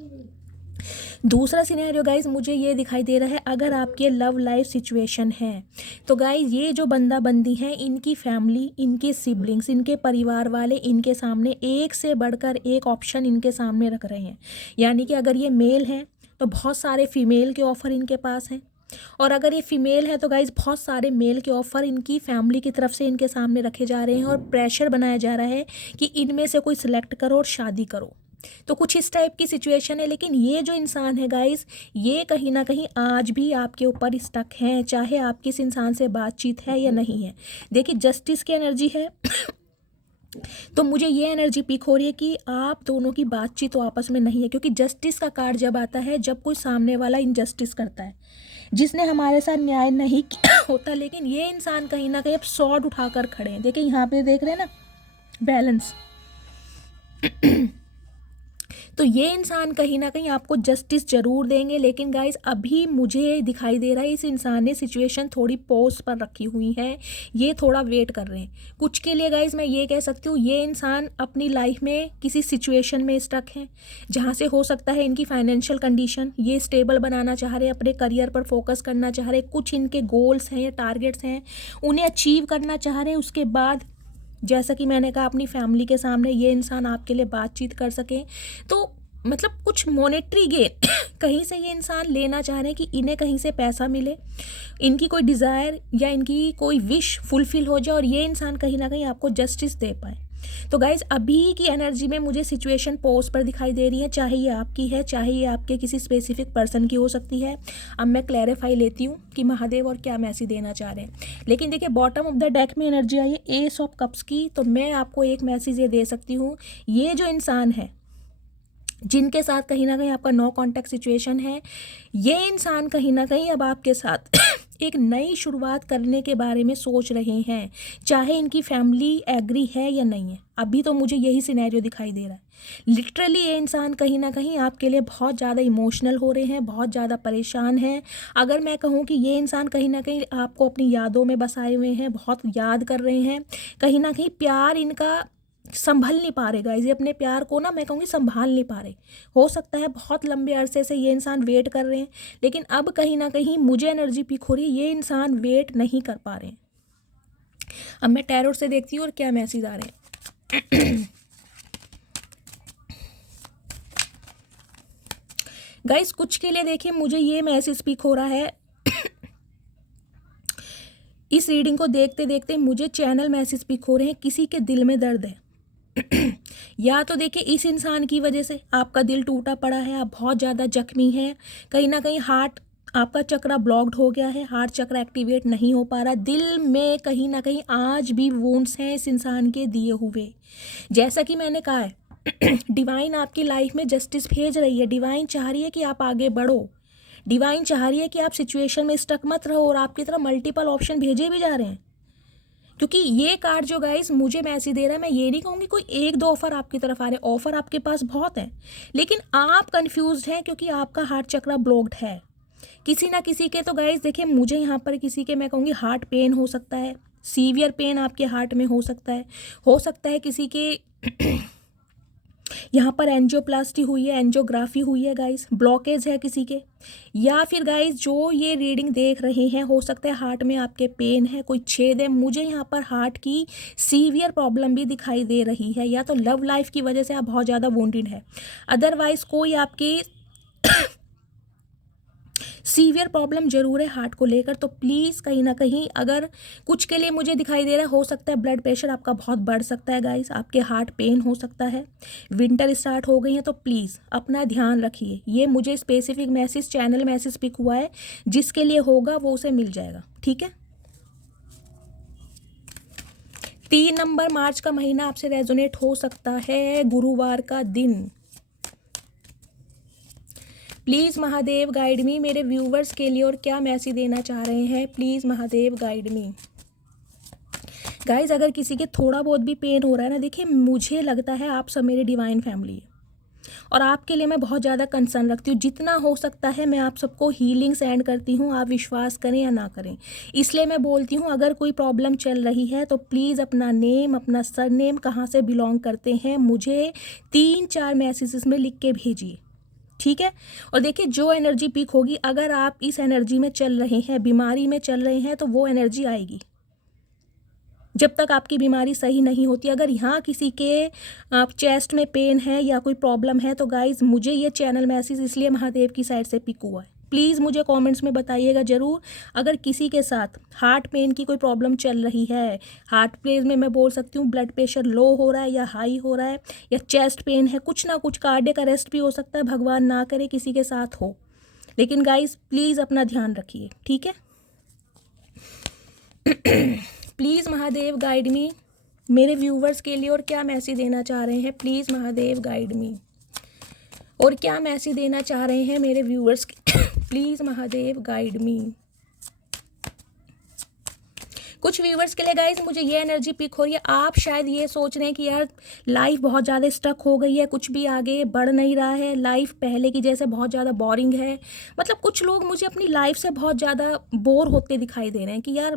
दूसरा सिनेरियो गाइज मुझे ये दिखाई दे रहा है, अगर आपके लव लाइफ सिचुएशन है तो गाइज ये जो बंदा बंदी हैं, इनकी फैमिली, इनके सिबलिंग्स, इनके परिवार वाले इनके सामने एक से बढ़कर एक ऑप्शन इनके सामने रख रहे हैं। यानी कि अगर ये मेल हैं तो बहुत सारे फीमेल के ऑफ़र इनके पास हैं, और अगर ये फीमेल है तो गाइज बहुत सारे मेल के ऑफ़र इनकी फैमिली की तरफ से इनके सामने रखे जा रहे हैं, और प्रेशर बनाया जा रहा है कि इनमें से कोई सिलेक्ट करो और शादी करो। तो कुछ इस टाइप की सिचुएशन है। लेकिन ये जो इंसान है गाइस, ये कहीं ना कहीं आज भी आपके ऊपर स्टक हैं, चाहे आपकी इस इंसान से बातचीत है या नहीं है। देखिए जस्टिस की एनर्जी है तो मुझे ये एनर्जी पिक हो रही है कि आप दोनों की बातचीत तो आपस में नहीं है, क्योंकि जस्टिस का कार्ड जब आता है जब कोई सामने वाला इनजस्टिस करता है, जिसने हमारे साथ न्याय नहीं होता। लेकिन ये इंसान कहीं ना कहीं अब स्वॉर्ड उठाकर खड़े हैं। देखिए यहाँ पे देख रहे हैं ना बैलेंस। तो ये इंसान कहीं ना कहीं आपको जस्टिस ज़रूर देंगे, लेकिन गाइस अभी मुझे दिखाई दे रहा है इस इंसान ने सिचुएशन थोड़ी पॉज पर रखी हुई है, ये थोड़ा वेट कर रहे हैं। कुछ के लिए गाइस मैं ये कह सकती हूँ ये इंसान अपनी लाइफ में किसी सिचुएशन में स्टक हैं, जहाँ से हो सकता है इनकी फाइनेंशियल कंडीशन ये स्टेबल बनाना चाह रहे हैं, अपने करियर पर फोकस करना चाह रहे हैं, कुछ इनके गोल्स हैं या टारगेट्स हैं उन्हें अचीव करना चाह रहे हैं। उसके बाद जैसा कि मैंने कहा अपनी फैमिली के सामने ये इंसान आपके लिए बातचीत कर सकें, तो मतलब कुछ मॉनेटरी गेन कहीं से ये इंसान लेना चाह रहे हैं कि इन्हें कहीं से पैसा मिले, इनकी कोई डिज़ायर या इनकी कोई विश फुलफ़िल हो जाए और ये इंसान कहीं ना कहीं आपको जस्टिस दे पाए। तो गाइज अभी की एनर्जी में मुझे सिचुएशन पॉज पर दिखाई दे रही है, चाहे ये आपकी है, चाहे ये आपके किसी स्पेसिफिक पर्सन की हो सकती है। अब मैं क्लैरिफाई लेती हूँ कि महादेव और क्या मैसेज देना चाह रहे हैं। लेकिन देखिए बॉटम ऑफ द डेक में एनर्जी आई है एस ऑफ कप्स की, तो मैं आपको एक मैसेज ये दे सकती हूँ, ये जो इंसान है जिनके साथ कहीं ना कहीं आपका नो कांटेक्ट सिचुएशन है, ये इंसान कहीं ना कहीं अब आपके साथ एक नई शुरुआत करने के बारे में सोच रहे हैं, चाहे इनकी फैमिली एग्री है या नहीं है। अभी तो मुझे यही सिनेरियो दिखाई दे रहा है। लिटरली ये इंसान कहीं ना कहीं आपके लिए बहुत ज़्यादा इमोशनल हो रहे हैं, बहुत ज़्यादा परेशान हैं। अगर मैं कहूँ कि ये इंसान कहीं ना कहीं आपको अपनी यादों में बसाए हुए हैं, बहुत याद कर रहे हैं, कहीं ना कहीं प्यार इनका संभल नहीं पा रहे गाइस, ये अपने प्यार को ना मैं कहूँगी संभाल नहीं पा रहे। हो सकता है बहुत लंबे अरसे से ये इंसान वेट कर रहे हैं, लेकिन अब कहीं ना कहीं मुझे एनर्जी पिक हो रही है, ये इंसान वेट नहीं कर पा रहे हैं। अब मैं टैरोट से देखती हूँ और क्या मैसेज आ रहे हैं। गाइस कुछ के लिए देखिए मुझे ये मैसेज पिक हो रहा है। इस रीडिंग को देखते देखते मुझे चैनल मैसेज पिक हो रहे हैं, किसी के दिल में दर्द है। या तो देखिए इस इंसान की वजह से आपका दिल टूटा पड़ा है, आप बहुत ज़्यादा जख्मी हैं, कहीं ना कहीं हार्ट आपका चक्रा ब्लॉक्ड हो गया है, हार्ट चक्रा एक्टिवेट नहीं हो पा रहा, दिल में कहीं ना कहीं आज भी वुंड्स हैं इस इंसान के दिए हुए। जैसा कि मैंने कहा है डिवाइन आपकी लाइफ में जस्टिस भेज रही है, डिवाइन चाह रही है कि आप आगे बढ़ो, डिवाइन चाह रही है कि आप सिचुएशन में स्टक मत रहो, और आपकी तरफ मल्टीपल ऑप्शन भेजे भी जा रहे हैं। क्योंकि ये कार्ड जो गाइस मुझे मैसेज दे रहा है, मैं ये नहीं कहूँगी कोई एक दो ऑफर आपकी तरफ आ रहे हैं, ऑफर आपके पास बहुत हैं, लेकिन आप कंफ्यूज्ड हैं क्योंकि आपका हार्ट चक्रा ब्लॉक्ड है। किसी ना किसी के तो गाइस देखिए मुझे यहाँ पर किसी के मैं कहूँगी हार्ट पेन हो सकता है, सीवियर पेन आपके हार्ट में हो सकता है किसी के यहाँ पर एंजियोप्लास्टी हुई है, एंजियोग्राफी हुई है गाइस, ब्लॉकेज है किसी के, या फिर गाइस जो ये रीडिंग देख रहे हैं हो सकता है हार्ट में आपके पेन है, कोई छेद है। मुझे यहाँ पर हार्ट की सीवियर प्रॉब्लम भी दिखाई दे रही है, या तो लव लाइफ की वजह से आप बहुत ज़्यादा वुंडेड है, अदरवाइज कोई आपकी सीवियर प्रॉब्लम जरूर है हार्ट को लेकर। तो प्लीज़ कहीं ना कहीं अगर कुछ के लिए मुझे दिखाई दे रहा है, हो सकता है ब्लड प्रेशर आपका बहुत बढ़ सकता है गाइस, आपके हार्ट पेन हो सकता है, विंटर स्टार्ट हो गई है, तो प्लीज़ अपना ध्यान रखिए। ये मुझे specific message channel message pick हुआ है, जिसके लिए होगा वो उसे मिल जाएगा, ठीक है। 3 नंबर मार्च का महीना आपसे रेजोनेट हो सकता है, गुरुवार का दिन। प्लीज़ महादेव गाइड मी, मेरे व्यूवर्स के लिए और क्या मैसेज देना चाह रहे हैं, please Mahadev guide me. Guys अगर किसी के थोड़ा बहुत भी पेन हो रहा है ना, देखिए मुझे लगता है आप सब मेरे डिवाइन फैमिली है, और आपके लिए मैं बहुत ज़्यादा कंसर्न रखती हूँ। जितना हो सकता है मैं आप सबको हीलिंग सेंड करती हूँ, आप विश्वास करें या ना करें। इसलिए मैं बोलती हूँ अगर कोई प्रॉब्लम चल रही है तो प्लीज़ अपना नेम, अपना सरनेम, कहाँ से बिलोंग करते हैं, मुझे 3-4 मैसेजेस में लिख के भेजिए, ठीक है। और देखिए जो एनर्जी पीक होगी, अगर आप इस एनर्जी में चल रहे हैं, बीमारी में चल रहे हैं, तो वो एनर्जी आएगी जब तक आपकी बीमारी सही नहीं होती। अगर यहाँ किसी के चेस्ट में पेन है या कोई प्रॉब्लम है, तो गाइज मुझे ये चैनल मैसेज इसलिए महादेव की साइड से पिक हुआ है। प्लीज़ मुझे कमेंट्स में बताइएगा ज़रूर, अगर किसी के साथ हार्ट पेन की कोई प्रॉब्लम चल रही है, हार्ट प्लेस में मैं बोल सकती हूँ ब्लड प्रेशर लो हो रहा है या हाई हो रहा है, या चेस्ट पेन है, कुछ ना कुछ कार्डियक अरेस्ट भी हो सकता है, भगवान ना करे किसी के साथ हो। लेकिन गाइज प्लीज़ अपना ध्यान रखिए, ठीक है। प्लीज़ महादेव गाइड मी, मेरे व्यूवर्स के लिए और क्या मैसेज देना चाह रहे हैं, प्लीज़ महादेव गाइड मी, और क्या मैसेज देना चाह रहे हैं मेरे व्यूवर्स प्लीज़ महादेव गाइड मी। कुछ व्यूवर्स के लिए गाइस मुझे ये एनर्जी पिक हो रही है, आप शायद ये सोच रहे हैं कि यार लाइफ बहुत ज़्यादा स्टक हो गई है, कुछ भी आगे बढ़ नहीं रहा है, लाइफ पहले की जैसे बहुत ज़्यादा बोरिंग है। मतलब कुछ लोग मुझे अपनी लाइफ से बहुत ज़्यादा बोर होते दिखाई दे रहे हैं कि यार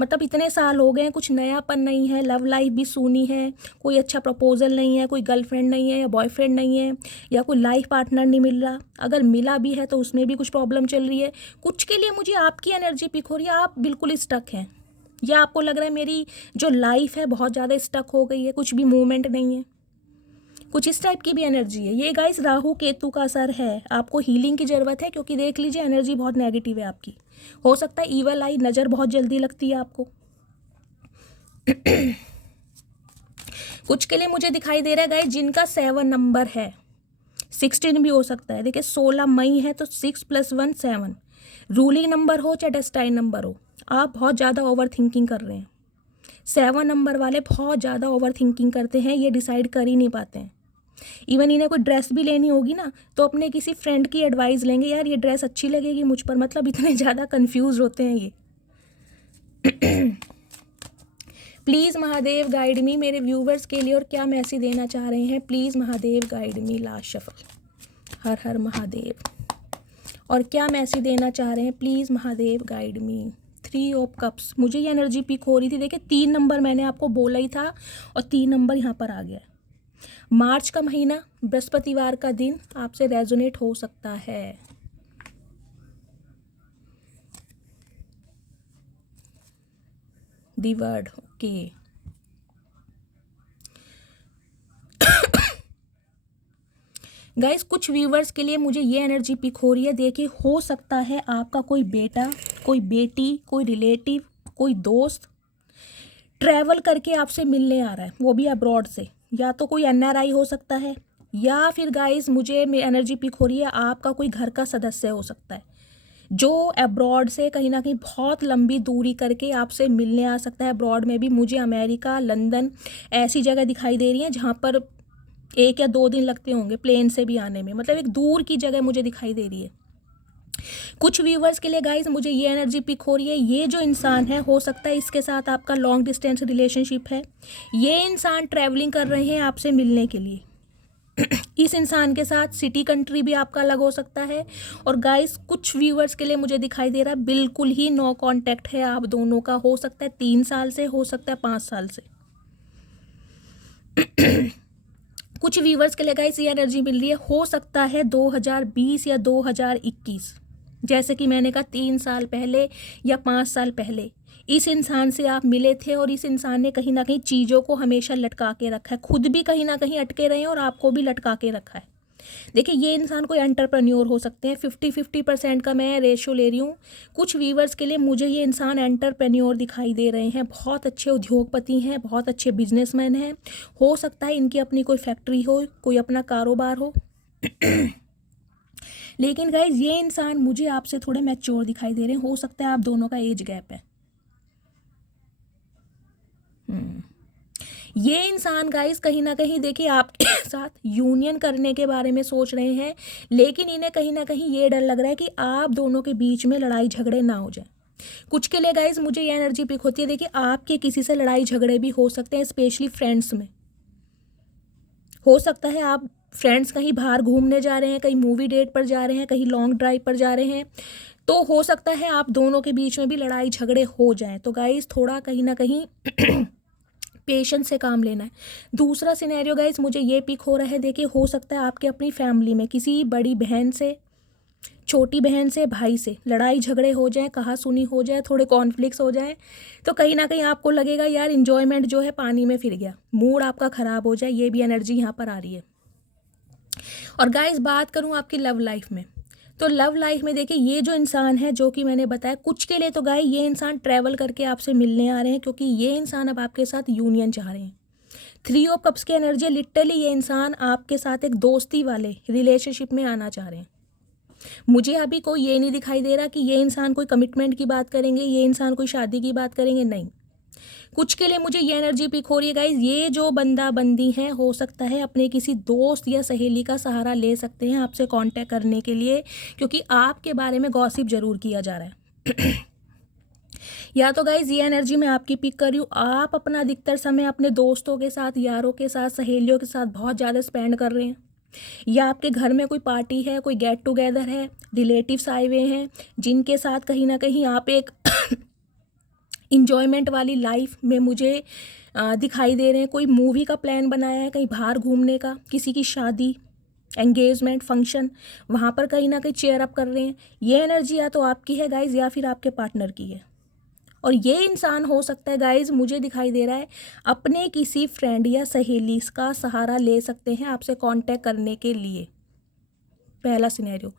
मतलब इतने साल हो गए हैं, कुछ नयापन नहीं है, लव लाइफ भी सूनी है, कोई अच्छा प्रपोजल नहीं है, कोई गर्लफ्रेंड नहीं है या बॉयफ्रेंड नहीं है, या कोई लाइफ पार्टनर नहीं मिल रहा, अगर मिला भी है तो उसमें भी कुछ प्रॉब्लम चल रही है। कुछ के लिए मुझे आपकी एनर्जी पिक हो रही है, आप बिल्कुल स्टक हैं, या आपको लग रहा है मेरी जो लाइफ है बहुत ज़्यादा स्टक हो गई है, कुछ भी मूवमेंट नहीं है, कुछ इस टाइप की भी एनर्जी है। ये गाइस राहु केतु का असर है, आपको हीलिंग की ज़रूरत है, क्योंकि देख लीजिए एनर्जी बहुत नेगेटिव है आपकी। हो सकता है ईवल आई नज़र बहुत जल्दी लगती है आपको। कुछ के लिए मुझे दिखाई दे रहा है गाइस जिनका 7 नंबर है, 16 भी हो सकता है। देखिए 16 मई है तो 6 + 1 7, रूलिंग नंबर हो चाहे डेस्टाइन नंबर हो, आप बहुत ज़्यादा ओवर थिंकिंग कर रहे हैं। 7 नंबर वाले बहुत ज़्यादा ओवर थिंकिंग करते हैं, ये डिसाइड कर ही नहीं पाते हैं। इवन इन्हें कोई ड्रेस भी लेनी होगी ना तो अपने किसी फ्रेंड की एडवाइस लेंगे, यार ये ड्रेस अच्छी लगेगी मुझ पर, मतलब इतने ज़्यादा कंफ्यूज होते हैं ये। प्लीज़ महादेव गाइड मी मेरे व्यूवर्स के लिए, और क्या मैसेज देना चाह रहे हैं please Mahadev guide me. Last shuffle, Har Har Mahadev, और क्या मैसेज देना चाह रहे हैं please Mahadev guide me. 3 of cups, मुझे ये एनर्जी पिक हो रही थी। देखिए 3 नंबर मैंने आपको बोला ही था और 3 नंबर यहाँ पर आ गया। मार्च का महीना, बृहस्पतिवार का दिन आपसे रेजोनेट हो सकता है। The word, okay. गाइस कुछ व्यूवर्स के लिए मुझे ये एनर्जी पिक हो रही है। देखिए हो सकता है आपका कोई बेटा, कोई बेटी, कोई रिलेटिव, कोई दोस्त ट्रैवल करके आपसे मिलने आ रहा है, वो भी अब्रॉड से। या तो कोई एनआरआई हो सकता है, या फिर गाइस मुझे एनर्जी पिक हो रही है आपका कोई घर का सदस्य हो सकता है जो अब्रॉड से कहीं ना कहीं बहुत लंबी दूरी करके आपसे मिलने आ सकता है। अब्रॉड में भी मुझे अमेरिका, लंदन ऐसी जगह दिखाई दे रही हैं जहाँ पर 1 या 2 दिन लगते होंगे प्लेन से भी आने में, मतलब एक दूर की जगह मुझे दिखाई दे रही है। कुछ व्यूवर्स के लिए गाइस मुझे ये एनर्जी पिक हो रही है, ये जो इंसान है हो सकता है इसके साथ आपका लॉन्ग डिस्टेंस रिलेशनशिप है। ये इंसान ट्रैवलिंग कर रहे हैं आपसे मिलने के लिए। इस इंसान के साथ सिटी कंट्री भी आपका अलग हो सकता है। और गाइस कुछ व्यूवर्स के लिए मुझे दिखाई दे रहा है बिल्कुल ही नो कांटेक्ट है आप दोनों का, हो सकता है 3 साल से, हो सकता है 5 साल से। कुछ व्यूवर्स के लिए गाइस ये एनर्जी मिल रही है, हो सकता है 2020 या 2021, जैसे कि मैंने कहा 3 साल पहले या 5 साल पहले इस इंसान से आप मिले थे और इस इंसान ने कहीं ना कहीं चीज़ों को हमेशा लटका के रखा है, खुद भी कहीं ना कहीं अटके रहे हैं और आपको भी लटका के रखा है। देखिए ये इंसान कोई एंटरप्रेन्योर हो सकते हैं, 50-50% का मैं रेशियो ले रही हूँ। कुछ व्यूवर्स के लिए मुझे ये इंसान एंटरप्रेन्योर दिखाई दे रहे हैं, बहुत अच्छे उद्योगपति हैं, बहुत अच्छे बिजनेसमैन हैं। हो सकता है इनकी अपनी कोई फैक्ट्री हो, कोई अपना कारोबार हो। लेकिन गाइज ये इंसान मुझे आपसे थोड़े मैच्योर दिखाई दे रहे हैं, हो सकता है आप दोनों का एज गैप है। ये इंसान गाइस कहीं ना कहीं देखिए आपके साथ यूनियन करने के बारे में सोच रहे हैं, लेकिन इन्हें कहीं ना कहीं ये डर लग रहा है कि आप दोनों के बीच में लड़ाई झगड़े ना हो जाए। कुछ के लिए गाइस मुझे ये एनर्जी पिक होती है, देखिए आपके किसी से लड़ाई झगड़े भी हो सकते हैं, स्पेशली फ्रेंड्स में। हो सकता है आप फ्रेंड्स कहीं बाहर घूमने जा रहे हैं, कहीं मूवी डेट पर जा रहे हैं, कहीं लॉन्ग ड्राइव पर जा रहे हैं, तो हो सकता है आप दोनों के बीच में भी लड़ाई झगड़े हो जाएं। तो गाइस थोड़ा कहीं ना कहीं पेशेंस से काम लेना है। दूसरा सिनेरियो गाइस मुझे ये पिक हो रहा है, देखिए हो सकता है आपके अपनी फैमिली में किसी बड़ी बहन से, छोटी बहन से, भाई से लड़ाई झगड़े हो जाए, कहा सुनी हो जाए, थोड़े कॉन्फ्लिक्ट्स हो जाए, तो कहीं ना कहीं आपको लगेगा यार इन्जॉयमेंट जो है पानी में फिर गया, मूड आपका ख़राब हो जाए, ये भी एनर्जी यहाँ पर आ रही है। और गाइस बात करूँ आपकी लव लाइफ में, तो लव लाइफ में देखिए ये जो इंसान है जो कि मैंने बताया, कुछ के लिए तो गाय ये इंसान ट्रैवल करके आपसे मिलने आ रहे हैं क्योंकि ये इंसान अब आपके साथ यूनियन चाह रहे हैं। 3 ऑफ कप्स की एनर्जी, लिटरली ये इंसान आपके साथ एक दोस्ती वाले रिलेशनशिप में आना चाह रहे हैं। मुझे अभी कोई ये नहीं दिखाई दे रहा कि ये इंसान कोई कमिटमेंट की बात करेंगे, ये इंसान कोई शादी की बात करेंगे, नहीं। कुछ के लिए मुझे ये एनर्जी पिक हो रही है गाइज, ये जो बंदा बंदी हैं हो सकता है अपने किसी दोस्त या सहेली का सहारा ले सकते हैं आपसे कांटेक्ट करने के लिए, क्योंकि आपके बारे में गॉसिप जरूर किया जा रहा है। या तो गाइज ये एनर्जी मैं आपकी पिक कर रही हूँ, आप अपना अधिकतर समय अपने दोस्तों के साथ, यारों के साथ, सहेलियों के साथ बहुत ज़्यादा स्पेंड कर रहे हैं, या आपके घर में कोई पार्टी है, कोई गेट टुगेदर है, रिलेटिव्स आए हुए हैं जिनके साथ कहीं ना कहीं आप एक इंजॉयमेंट वाली लाइफ में मुझे दिखाई दे रहे हैं। कोई मूवी का प्लान बनाया है, कहीं बाहर घूमने का, किसी की शादी, एंगेजमेंट, फंक्शन, वहाँ पर कहीं ना कहीं चेयर अप कर रहे हैं। ये एनर्जी या तो आपकी है गाइज या फिर आपके पार्टनर की है। और ये इंसान हो सकता है गाइज, मुझे दिखाई दे रहा है अपने किसी फ्रेंड या सहेली का सहारा ले सकते हैं आपसे कांटेक्ट करने के लिए। पहला सिनेरियो।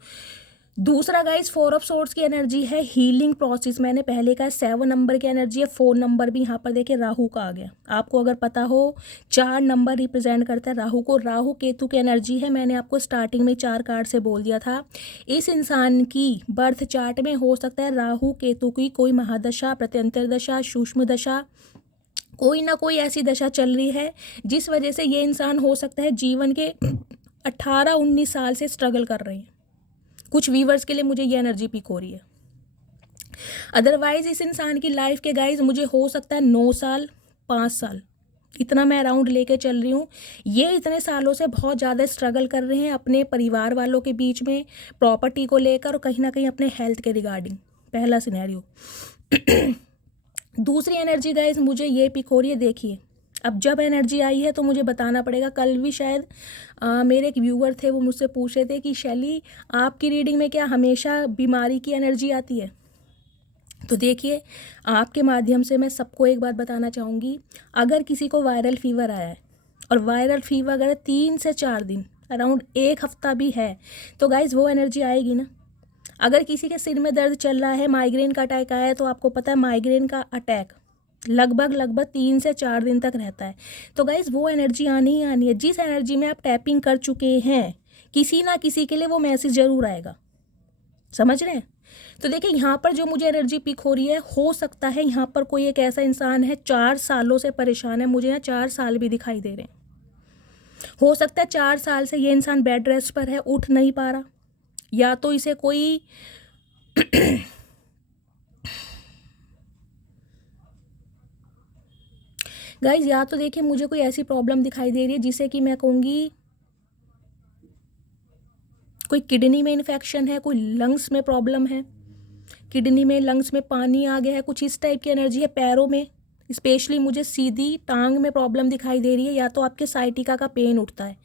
दूसरा गाइज 4 ऑफ सोर्ड्स की एनर्जी है हीलिंग प्रोसेस। मैंने पहले कहा 7 नंबर की एनर्जी है, 4 नंबर भी यहाँ पर देखिए राहु का आ गया। आपको अगर पता हो 4 नंबर रिप्रेजेंट करता है राहु को, राहु केतु की एनर्जी है। मैंने आपको स्टार्टिंग में 4 कार्ड से बोल दिया था इस इंसान की बर्थ चार्ट में हो सकता है राहु केतु की कोई महादशा, प्रत्यंतर दशा, सूक्ष्म दशा, कोई ना कोई ऐसी दशा चल रही है जिस वजह से ये इंसान हो सकता है जीवन के 18-19 साल से स्ट्रगल कर रहे हैं। कुछ व्यूवर्स के लिए मुझे ये एनर्जी पिक हो रही है। अदरवाइज इस इंसान की लाइफ के गाइज मुझे हो सकता है 9 साल 5 साल, इतना मैं अराउंड लेके चल रही हूँ। ये इतने सालों से बहुत ज़्यादा स्ट्रगल कर रहे हैं अपने परिवार वालों के बीच में, प्रॉपर्टी को लेकर और कहीं ना कहीं अपने हेल्थ के रिगार्डिंग। पहला सिनेरियो। दूसरी एनर्जी गाइज मुझे ये पिक हो रही है। देखिए अब जब एनर्जी आई है तो मुझे बताना पड़ेगा। कल भी शायद मेरे एक व्यूअर थे, वो मुझसे पूछ रहे थे कि शैली आपकी रीडिंग में क्या हमेशा बीमारी की एनर्जी आती है? तो देखिए आपके माध्यम से मैं सबको एक बात बताना चाहूँगी, अगर किसी को वायरल फीवर आया है और वायरल फीवर अगर 3 से 4 दिन अराउंड 1 हफ्ता भी है तो गाइज वो एनर्जी आएगी ना। अगर किसी के सिर में दर्द चल रहा है, माइग्रेन का अटैक आया है, तो आपको पता है माइग्रेन का अटैक लगभग 3 से 4 दिन तक रहता है। तो गाइज वो एनर्जी आनी ही आनी है। जिस एनर्जी में आप टैपिंग कर चुके हैं किसी ना किसी के लिए वो मैसेज जरूर आएगा। समझ रहे हैं? तो देखिए यहाँ पर जो मुझे एनर्जी पिक हो रही है, हो सकता है यहाँ पर कोई एक ऐसा इंसान है 4 सालों से परेशान है। मुझे यहाँ 4 साल भी दिखाई दे रहे हैं। हो सकता है 4 साल से ये इंसान बेड रेस्ट पर है, उठ नहीं पा रहा, या तो इसे कोई गाइज या तो देखिए मुझे कोई ऐसी प्रॉब्लम दिखाई दे रही है जिसे कि मैं कहूँगी कोई किडनी में इन्फेक्शन है, कोई लंग्स में प्रॉब्लम है, किडनी में लंग्स में पानी आ गया है, कुछ इस टाइप की एनर्जी है। पैरों में स्पेशली मुझे सीधी टांग में प्रॉब्लम दिखाई दे रही है, या तो आपके साइटिका का पेन उठता है,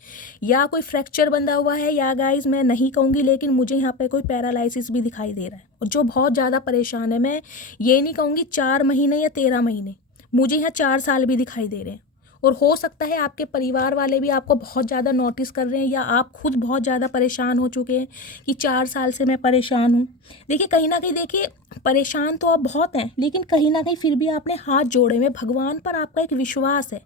या कोई फ्रैक्चर बंधा हुआ है, या गाइज मैं नहीं कहूँगी लेकिन मुझे यहाँ पे कोई पैरालिसिस भी दिखाई दे रहा है। और जो बहुत ज़्यादा परेशान है, मैं ये नहीं कहूँगी 4 महीने या 13 महीने, मुझे यहाँ 4 साल भी दिखाई दे रहे हैं। और हो सकता है आपके परिवार वाले भी आपको बहुत ज़्यादा नोटिस कर रहे हैं, या आप खुद बहुत ज़्यादा परेशान हो चुके हैं कि 4 साल से मैं परेशान हूँ। देखिए कहीं ना कहीं देखिए परेशान तो आप बहुत हैं, लेकिन कहीं ना कहीं फिर भी आपने हाथ जोड़े हुए, भगवान पर आपका एक विश्वास है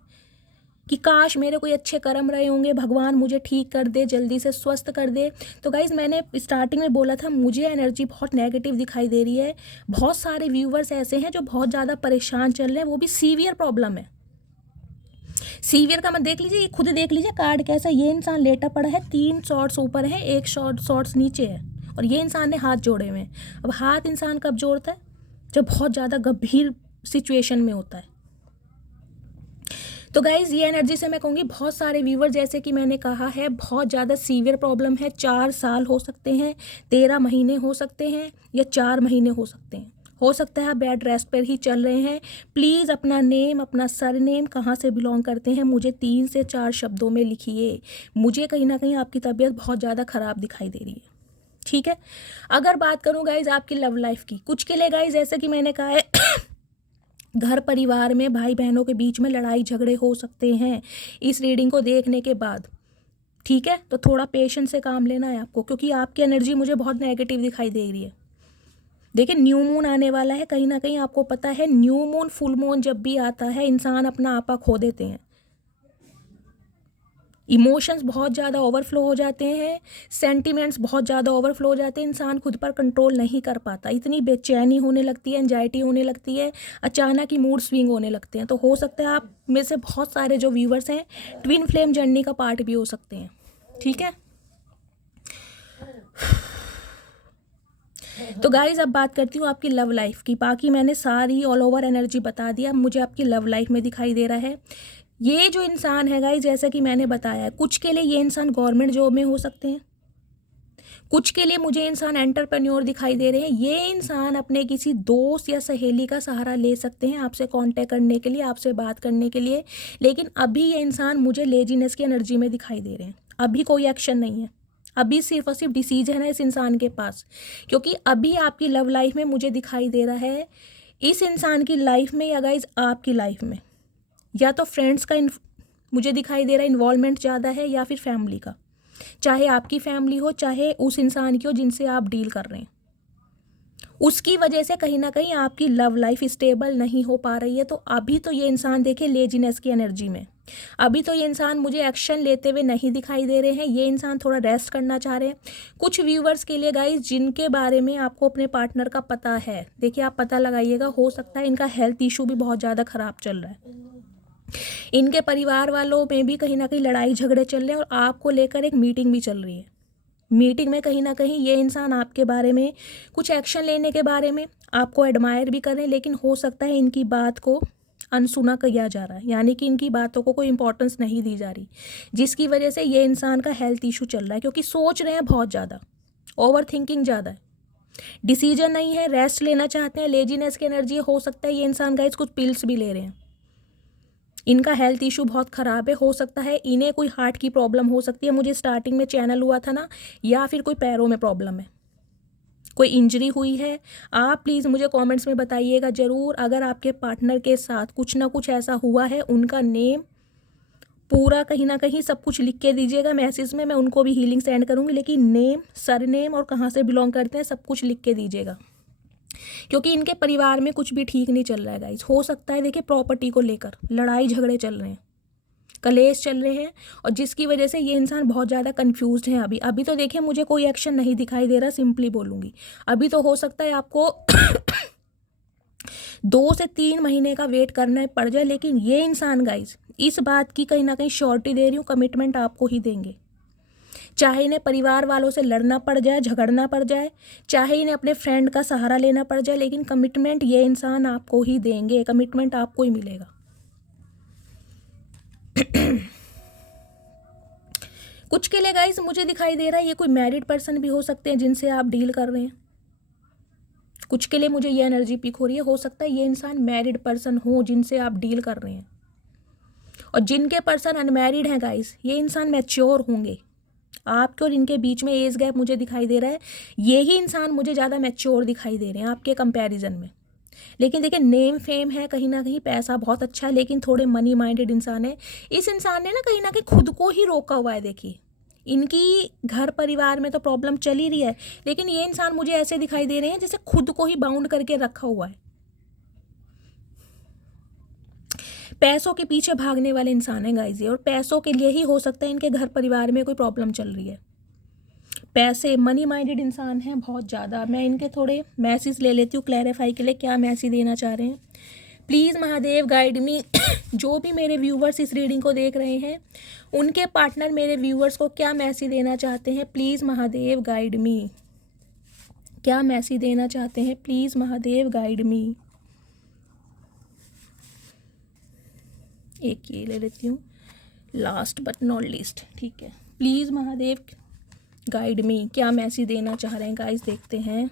कि काश मेरे कोई अच्छे कर्म रहे होंगे, भगवान मुझे ठीक कर दे, जल्दी से स्वस्थ कर दे। तो गाइज़ मैंने स्टार्टिंग में बोला था मुझे एनर्जी बहुत नेगेटिव दिखाई दे रही है। बहुत सारे व्यूवर्स ऐसे हैं जो बहुत ज़्यादा परेशान चल रहे हैं, वो भी सीवियर प्रॉब्लम है। सीवियर का मत देख लीजिए, ये खुद देख लीजिए कार्ड कैसा। ये इंसान लेटा पड़ा है, 3 शॉर्ट्स ऊपर है, 1 शॉर्ट्स नीचे है, और ये इंसान ने हाथ जोड़े हुए हैं। अब हाथ इंसान कब जोड़ता है? जब बहुत ज़्यादा गंभीर सिचुएशन में होता है। तो गाइज़ ये एनर्जी से मैं कहूँगी बहुत सारे व्यूवर, जैसे कि मैंने कहा है, बहुत ज़्यादा सीवियर प्रॉब्लम है। 4 साल हो सकते हैं, 13 महीने हो सकते हैं, या 4 महीने हो सकते हैं। हो सकता है आप बेड रेस्ट पर ही चल रहे हैं। प्लीज़ अपना नेम, अपना सरनेम, कहाँ से बिलोंग करते हैं, मुझे 3 से 4 शब्दों में लिखिए। मुझे कहीं ना कहीं आपकी तबीयत बहुत ज़्यादा ख़राब दिखाई दे रही है। ठीक है, अगर बात करूँ गाइज आपकी लव लाइफ की, कुछ के लिए गाइज जैसे कि मैंने कहा है घर परिवार में भाई बहनों के बीच में लड़ाई झगड़े हो सकते हैं इस रीडिंग को देखने के बाद। ठीक है, तो थोड़ा पेशेंस से काम लेना है आपको, क्योंकि आपकी एनर्जी मुझे बहुत नेगेटिव दिखाई दे रही है। देखिए न्यू मून आने वाला है, कहीं ना कहीं आपको पता है न्यू मून फुल मून जब भी आता है इंसान अपना आपा खो देते हैं, इमोशंस बहुत ज़्यादा ओवरफ्लो हो जाते हैं, सेंटिमेंट्स बहुत ज़्यादा ओवरफ्लो हो जाते हैं, इंसान खुद पर कंट्रोल नहीं कर पाता, इतनी बेचैनी होने लगती है, एंजाइटी होने लगती है, अचानक ही मूड स्विंग होने लगते हैं। तो हो सकता है आप में से बहुत सारे जो व्यूवर्स हैं ट्विन फ्लेम जर्नी का पार्ट भी हो सकते हैं। ठीक है, तो गाइज अब बात करती हूँ आपकी लव लाइफ की। बाकी मैंने सारी ऑल ओवर एनर्जी बता दिया, मुझे आपकी लव लाइफ में दिखाई दे रहा है ये जो इंसान है गाइज, जैसा कि मैंने बताया है, कुछ के लिए ये इंसान गवर्नमेंट जॉब में हो सकते हैं, कुछ के लिए मुझे इंसान एंटरप्रेन्योर दिखाई दे रहे हैं। ये इंसान अपने किसी दोस्त या सहेली का सहारा ले सकते हैं आपसे कांटेक्ट करने के लिए, आपसे बात करने के लिए, लेकिन अभी ये इंसान मुझे लेजीनेस की एनर्जी में दिखाई दे रहे हैं। अभी कोई एक्शन नहीं है, अभी सिर्फ और सिर्फ डिसीजन है इस इंसान के पास, क्योंकि अभी आपकी लव लाइफ में मुझे दिखाई दे रहा है इस इंसान की लाइफ में, या गाइज आपकी लाइफ में, या तो फ्रेंड्स का मुझे दिखाई दे रहा है इन्वॉल्वमेंट ज़्यादा है, या फिर फैमिली का। चाहे आपकी फैमिली हो, चाहे उस इंसान की हो जिनसे आप डील कर रहे हैं। उसकी वजह से कहीं ना कहीं आपकी लव लाइफ स्टेबल नहीं हो पा रही है। तो अभी तो ये इंसान देखिए लेजीनेस की एनर्जी में, अभी तो ये इंसान मुझे एक्शन लेते हुए नहीं दिखाई दे रहे हैं। ये इंसान थोड़ा रेस्ट करना चाह रहे हैं। कुछ व्यूवर्स के लिए गाइस जिनके बारे में आपको अपने पार्टनर का पता है, देखिए आप पता लगाइएगा, हो सकता है इनका हेल्थ इशू भी बहुत ज़्यादा ख़राब चल रहा है। इनके परिवार वालों में भी कहीं ना कहीं लड़ाई झगड़े चल रहे हैं और आपको लेकर एक मीटिंग भी चल रही है। मीटिंग में कहीं ना कहीं ये इंसान आपके बारे में कुछ एक्शन लेने के बारे में आपको एडमायर भी करें, लेकिन हो सकता है इनकी बात को अनसुना किया जा रहा है, यानी कि इनकी बातों को कोई इंपॉर्टेंस नहीं दी जा रही, जिसकी वजह से ये इंसान का हेल्थ इशू चल रहा है। क्योंकि सोच रहे हैं बहुत ज़्यादा, ओवर थिंकिंग ज़्यादा है, डिसीजन नहीं है, रेस्ट लेना चाहते हैं, लेजीनेस की एनर्जी। हो सकता है ये इंसान गाइस कुछ पिल्स भी ले रहे हैं। इनका हेल्थ इशू बहुत ख़राब है। हो सकता है इन्हें कोई हार्ट की प्रॉब्लम हो सकती है, मुझे स्टार्टिंग में चैनल हुआ था ना, या फिर कोई पैरों में प्रॉब्लम है, कोई इंजरी हुई है। आप प्लीज़ मुझे कमेंट्स में बताइएगा ज़रूर। अगर आपके पार्टनर के साथ कुछ ना कुछ ऐसा हुआ है, उनका नेम पूरा कहीं ना कहीं सब कुछ लिख के दीजिएगा मैसेज में, मैं उनको भी हीलिंग सेंड करूँगी, लेकिन नेम, सरनेम और कहाँ से बिलोंग करते हैं सब कुछ लिख के दीजिएगा। क्योंकि इनके परिवार में कुछ भी ठीक नहीं चल रहा है गाइस। हो सकता है देखिए प्रॉपर्टी को लेकर लड़ाई झगड़े चल रहे हैं, कलेश चल रहे हैं, और जिसकी वजह से ये इंसान बहुत ज़्यादा कंफ्यूज्ड है। अभी तो देखिए मुझे कोई एक्शन नहीं दिखाई दे रहा, सिंपली बोलूँगी। अभी तो हो सकता है आपको 2 से 3 महीने का वेट करना पड़ जाए, लेकिन ये इंसान गाइस इस बात की कहीं ना कहीं श्योरिटी दे रही हूँ, कमिटमेंट आपको ही देंगे। चाहे इन्हें परिवार वालों से लड़ना पड़ जाए, झगड़ना पड़ जाए, चाहे इन्हें अपने फ्रेंड का सहारा लेना पड़ जाए, लेकिन कमिटमेंट ये इंसान आपको ही देंगे, कमिटमेंट आपको ही मिलेगा। कुछ के लिए गाइस मुझे दिखाई दे रहा है ये कोई मैरिड पर्सन भी हो सकते हैं जिनसे आप डील कर रहे हैं। कुछ के लिए मुझे ये एनर्जी पिक हो रही है, हो सकता है ये इंसान मैरिड पर्सन हो जिनसे आप डील कर रहे हैं। और जिनके पर्सन अनमैरिड हैं गाइस, ये इंसान मैच्योर होंगे। आपके और इनके बीच में एज गैप मुझे दिखाई दे रहा है, यही इंसान मुझे ज़्यादा मैच्योर दिखाई दे रहे हैं आपके कंपैरिजन में। लेकिन देखिए नेम फेम है, कहीं ना कहीं पैसा बहुत अच्छा है, लेकिन थोड़े मनी माइंडेड इंसान है। इस इंसान ने ना कहीं ना कहीं खुद को ही रोका हुआ है। देखिए इनकी घर परिवार में तो प्रॉब्लम चल ही रही है, लेकिन ये इंसान मुझे ऐसे दिखाई दे रहे हैं जैसे खुद को ही बाउंड करके रखा हुआ है। पैसों के पीछे भागने वाले इंसान है गाइस ये, और पैसों के लिए ही हो सकता है इनके घर परिवार में कोई प्रॉब्लम चल रही है। पैसे, मनी माइंडेड इंसान हैं बहुत ज़्यादा। मैं इनके थोड़े मैसेज ले लेती हूँ क्लैरिफाई के लिए, क्या मैसेज देना चाह रहे हैं। प्लीज़ महादेव गाइड मी। जो भी मेरे व्यूवर्स इस रीडिंग को देख रहे हैं, उनके पार्टनर मेरे व्यूवर्स को क्या मैसेज देना चाहते हैं, प्लीज़ महादेव गाइड मी। क्या मैसेज देना चाहते हैं, प्लीज़ महादेव गाइड मी। एक ये ले लेती हूँ, लास्ट बट नॉट लीस्ट, ठीक है। प्लीज़ महादेव गाइड मी, क्या मैसेज देना चाह रहे हैं गाइस, देखते हैं।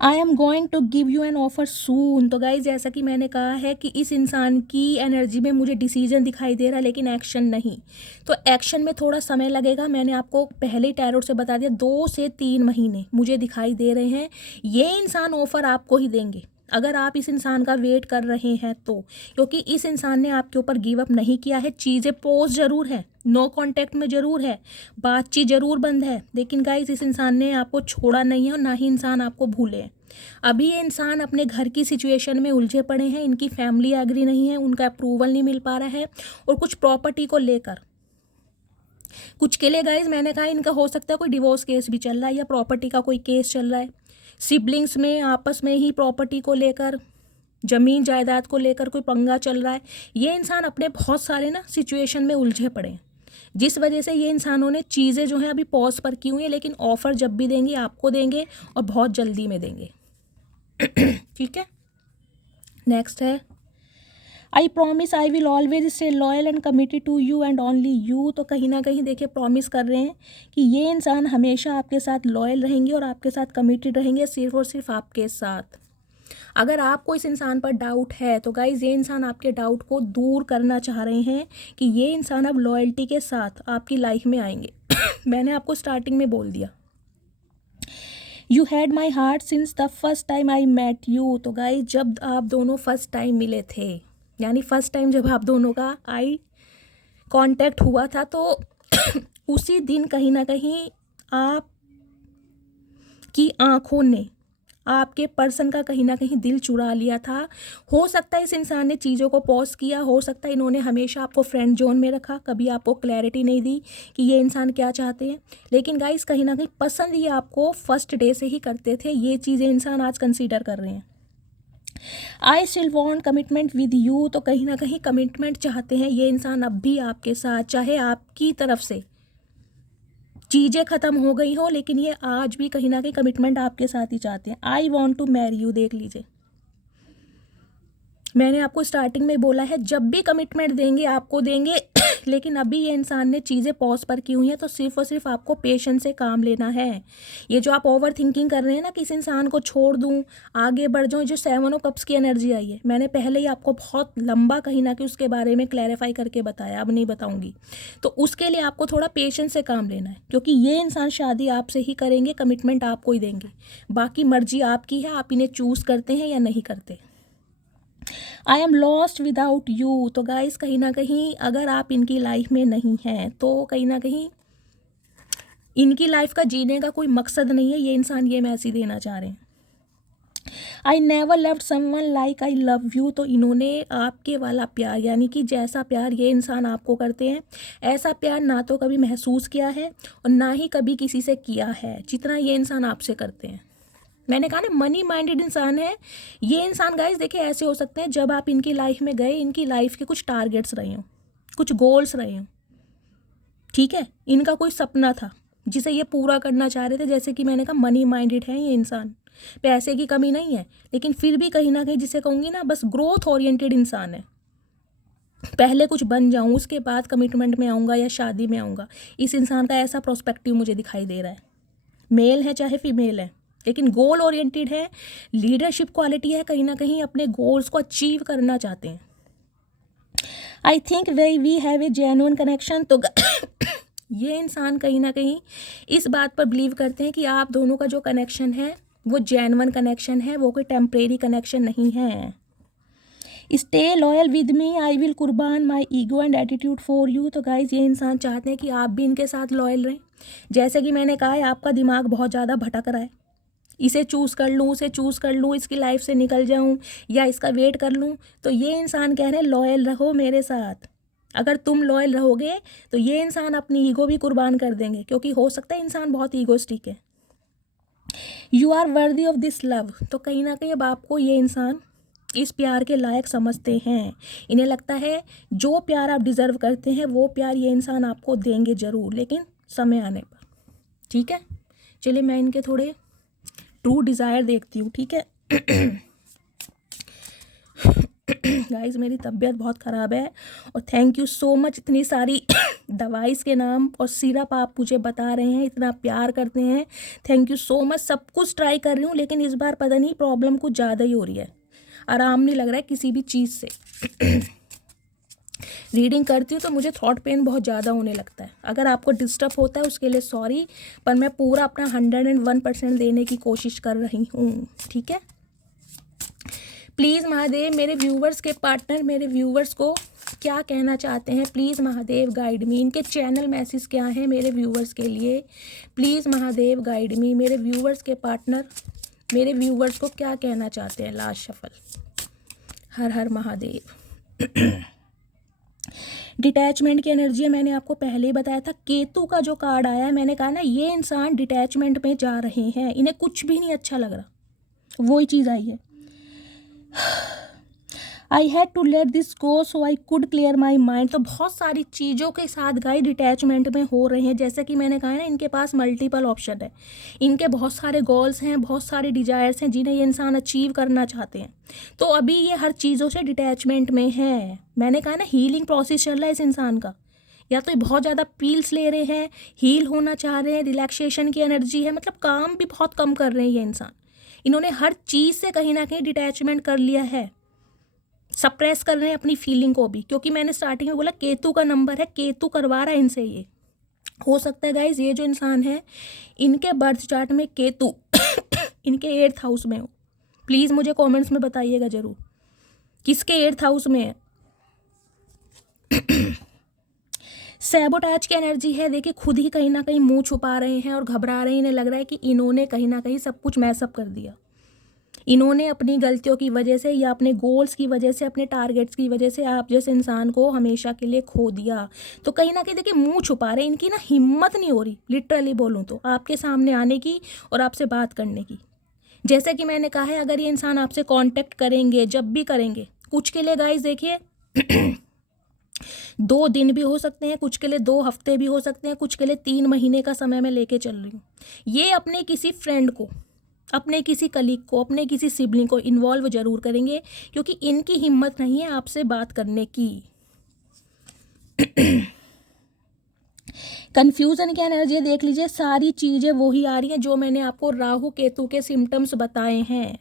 I am going to give you an offer soon. तो गाइज जैसा कि मैंने कहा है कि इस इंसान की एनर्जी में मुझे डिसीजन दिखाई दे रहा है, लेकिन एक्शन नहीं। तो एक्शन में थोड़ा समय लगेगा। मैंने आपको पहले ही टैरोट से बता दिया, 2 से 3 महीने मुझे दिखाई दे रहे हैं। ये इंसान ऑफर आपको ही देंगे अगर आप इस इंसान का वेट कर रहे हैं तो, क्योंकि इस इंसान ने आपके ऊपर गिव अप नहीं किया है। चीज़ें पोज ज़रूर है, नो कांटेक्ट में ज़रूर है, बातचीत ज़रूर बंद है, लेकिन गाइस इस इंसान ने आपको छोड़ा नहीं है और ना ही इंसान आपको भूले हैं। अभी ये इंसान अपने घर की सिचुएशन में उलझे पड़े हैं, इनकी फैमिली एग्री नहीं है, उनका अप्रूवल नहीं मिल पा रहा है, और कुछ प्रॉपर्टी को लेकर कुछ के लिए गाइस मैंने कहा इनका हो सकता है कोई डिवोर्स केस भी चल रहा है या प्रॉपर्टी का कोई केस चल रहा है। सिबलिंग्स में आपस में ही प्रॉपर्टी को लेकर, ज़मीन जायदाद को लेकर कोई पंगा चल रहा है। ये इंसान अपने बहुत सारे ना सिचुएशन में उलझे पड़े हैं, जिस वजह से ये इंसानों ने चीज़ें जो हैं अभी पॉज पर की हुई हैं, लेकिन ऑफ़र जब भी देंगे आपको देंगे और बहुत जल्दी में देंगे। ठीक है, नेक्स्ट है I promise I will always stay loyal and committed to you and only you. तो कहीं ना कहीं देखिए प्रॉमिस कर रहे हैं कि ये इंसान हमेशा आपके साथ लॉयल रहेंगे और आपके साथ कमिटेड रहेंगे, सिर्फ और सिर्फ आपके साथ। अगर आपको इस इंसान पर डाउट है तो गाइज ये इंसान आपके डाउट को दूर करना चाह रहे हैं कि ये इंसान अब लॉयल्टी के साथ आपकी लाइफ में आएंगे। मैंने आपको स्टार्टिंग में बोल दिया, you had my heart since the first time I met you. तो गाइज जब आप दोनों फर्स्ट टाइम मिले थे, यानी फर्स्ट टाइम जब आप दोनों का आई कांटेक्ट हुआ था, तो उसी दिन कहीं ना कहीं आप की आंखों ने आपके पर्सन का कहीं ना कहीं दिल चुरा लिया था। हो सकता है इस इंसान ने चीज़ों को पॉज किया, हो सकता है इन्होंने हमेशा आपको फ्रेंड जोन में रखा, कभी आपको क्लैरिटी नहीं दी कि ये इंसान क्या चाहते हैं। लेकिन गाइस कहीं ना कहीं पसंद ये आपको फर्स्ट डे से ही करते थे, ये चीज़ें इंसान आज कंसीडर कर रहे हैं। I still want commitment with you, तो कहीं ना कहीं कमिटमेंट चाहते हैं ये इंसान अब भी आपके साथ, चाहे आपकी तरफ से चीज़ें ख़त्म हो गई हो, लेकिन ये आज भी कहीं ना कहीं कमिटमेंट आपके साथ ही चाहते हैं। I want to marry you, देख लीजिए, मैंने आपको स्टार्टिंग में बोला है जब भी कमिटमेंट देंगे आपको देंगे लेकिन अभी ये इंसान ने चीज़ें पॉज पर की हुई हैं, तो सिर्फ और सिर्फ आपको पेशेंस से काम लेना है। ये जो आप ओवर थिंकिंग कर रहे हैं ना कि इस इंसान को छोड़ दूं, आगे बढ़ जाऊं, जो 7 ऑफ कप्स की एनर्जी आई है, मैंने पहले ही आपको बहुत लंबा कहीं ना कहीं उसके बारे में क्लैरिफाई करके बताया, अब नहीं बताऊंगी। तो उसके लिए आपको थोड़ा पेशेंस से काम लेना है, क्योंकि ये इंसान शादी आपसे ही करेंगे, कमिटमेंट आपको ही देंगे, बाकी मर्जी आपकी है, आप इन्हें चूज़ करते हैं या नहीं करते। I am lost without you, तो गाइस कहीं ना कहीं अगर आप इनकी लाइफ में नहीं हैं तो कहीं ना कहीं इनकी लाइफ का जीने का कोई मकसद नहीं है, ये इंसान ये मैसेज देना चाह रहे हैं। I never loved someone like I love you, तो इन्होंने आपके वाला प्यार, यानी कि जैसा प्यार ये इंसान आपको करते हैं, ऐसा प्यार ना तो कभी महसूस किया है और ना ही कभी किसी से किया है जितना ये इंसान आपसे करते हैं। मैंने कहा ना मनी माइंडेड इंसान है ये इंसान। गाइस देखिए, ऐसे हो सकते हैं जब आप इनकी लाइफ में गए, इनकी लाइफ के कुछ टारगेट्स रहे हों, कुछ गोल्स रहे हों, ठीक है, इनका कोई सपना था जिसे ये पूरा करना चाह रहे थे। जैसे कि मैंने कहा मनी माइंडेड है ये इंसान, पैसे की कमी नहीं है, लेकिन फिर भी कहीं ना कहीं जिसे कहूँगी ना, बस ग्रोथ ओरिएंटेड इंसान है। पहले कुछ बन जाऊँ, उसके बाद कमिटमेंट में आऊँगा या शादी में आऊँगा, इस इंसान का ऐसा प्रोस्पेक्टिव मुझे दिखाई दे रहा है। मेल है चाहे फीमेल है, लेकिन गोल ओरिएंटेड है, लीडरशिप क्वालिटी है, कहीं ना कहीं अपने गोल्स को अचीव करना चाहते हैं। I think we have a genuine connection, तो ये इंसान कहीं ना कहीं इस बात पर बिलीव करते हैं कि आप दोनों का जो कनेक्शन है वो जेन्युइन कनेक्शन है, वो कोई टेम्परेरी कनेक्शन नहीं है। Stay loyal with me, I will कुर्बान my ego and attitude for you, तो गाइज ये इंसान चाहते हैं कि आप भी इनके साथ लॉयल रहें। जैसे कि मैंने कहा है, आपका दिमाग बहुत ज़्यादा भटक रहा है, इसे चूज़ कर लूँ, उसे चूज़ कर लूँ, इसकी लाइफ से निकल जाऊँ या इसका वेट कर लूँ, तो ये इंसान कह रहे हैं लॉयल रहो मेरे साथ। अगर तुम लॉयल रहोगे तो ये इंसान अपनी ईगो भी कुर्बान कर देंगे, क्योंकि हो सकता है इंसान बहुत ईगोस्टिक है। You are worthy of this love, तो कहीं ना कहीं अब आपको ये इंसान इस प्यार के लायक समझते हैं। इन्हें लगता है जो प्यार आप डिज़र्व करते हैं वो प्यार ये इंसान आपको देंगे ज़रूर, लेकिन समय आने पर। ठीक है, चलिए मैं इनके थोड़े ट्रू डिज़ायर देखती हूँ, ठीक है। गाइस मेरी तबीयत बहुत ख़राब है, और थैंक यू सो मच, इतनी सारी दवाइस के नाम और सिरप आप मुझे बता रहे हैं, इतना प्यार करते हैं, थैंक यू सो मच। सब कुछ ट्राई कर रही हूँ, लेकिन इस बार पता नहीं प्रॉब्लम कुछ ज़्यादा ही हो रही है, आराम नहीं लग रहा है किसी भी चीज़ से। रीडिंग करती हूँ तो मुझे थॉट पेन बहुत ज़्यादा होने लगता है। अगर आपको डिस्टर्ब होता है उसके लिए सॉरी, पर मैं पूरा अपना 101% देने की कोशिश कर रही हूँ, ठीक है। प्लीज़ महादेव, मेरे व्यूवर्स के पार्टनर मेरे व्यूवर्स को क्या कहना चाहते हैं, प्लीज़ महादेव गाइड मी। इनके चैनल मैसेज क्या है मेरे व्यूवर्स के लिए, प्लीज़ महादेव गाइड मी। मेरे व्यूवर्स के पार्टनर मेरे व्यूवर्स को क्या कहना चाहते हैं। Last shuffle, Har Har Mahadev. Detachment की एनर्जी है, मैंने आपको पहले ही बताया था। केतु का जो कार्ड आया है, मैंने कहा ना ये इंसान डिटैचमेंट में जा रहे हैं, इन्हें कुछ भी नहीं अच्छा लग रहा, वही चीज़ आई है। I had to let this go so I could clear my mind, तो बहुत सारी चीज़ों के साथ गाइस डिटैचमेंट में हो रहे हैं। जैसे कि मैंने कहा ना, इनके पास मल्टीपल ऑप्शन है, इनके बहुत सारे गोल्स हैं, बहुत सारे डिजायर्स हैं जिन्हें ये इंसान अचीव करना चाहते हैं, तो अभी ये हर चीज़ों से डिटैचमेंट में है। मैंने कहा ना हीलिंग प्रोसेस चल रहा है इस इंसान का, या तो ये बहुत ज़्यादा पील्स ले रहे हैं, हील होना चाह रहे हैं, रिलैक्सेशन की एनर्जी है, मतलब काम भी बहुत कम कर रहे हैं ये इंसान। इन्होंने हर चीज़ से कहीं ना कहीं डिटैचमेंट कर लिया है, सप्रेस कर रहे हैं अपनी फीलिंग को भी, क्योंकि मैंने स्टार्टिंग में बोला केतु का नंबर है, केतु करवा रहा है इनसे। ये हो सकता है गाइज ये जो इंसान है इनके बर्थ चार्ट में केतु इनके 8th हाउस में हो। प्लीज़ मुझे कमेंट्स में बताइएगा ज़रूर किसके 8th हाउस में है। सैबोटैज की एनर्जी है, देखिए खुद ही कहीं ना कहीं मुंह छुपा रहे हैं और घबरा रहे हैं। इन्हें लग रहा है कि इन्होंने कहीं ना कहीं सब कुछ मैसअप कर दिया। इन्होंने अपनी गलतियों की वजह से या अपने गोल्स की वजह से, अपने टारगेट्स की वजह से आप जैसे इंसान को हमेशा के लिए खो दिया। तो कहीं ना कहीं देखिए मुंह छुपा रहे हैं। इनकी ना हिम्मत नहीं हो रही, लिटरली बोलूँ तो, आपके सामने आने की और आपसे बात करने की। जैसे कि मैंने कहा है, अगर ये इंसान आपसे कांटेक्ट करेंगे, जब भी करेंगे, कुछ के लिए गाइस देखिए 2 दिन भी हो सकते हैं, कुछ के लिए 2 हफ्ते भी हो सकते हैं, कुछ के लिए 3 महीने का समय मैं लेके चल रही हूँ। ये अपने किसी फ्रेंड को, अपने किसी कलीग को, अपने किसी सिबलिंग को इन्वॉल्व जरूर करेंगे, क्योंकि इनकी हिम्मत नहीं है आपसे बात करने की। कन्फ्यूजन की एनर्जी देख लीजिए, सारी चीजें वही आ रही हैं जो मैंने आपको राहु केतु के सिम्टम्स बताए हैं।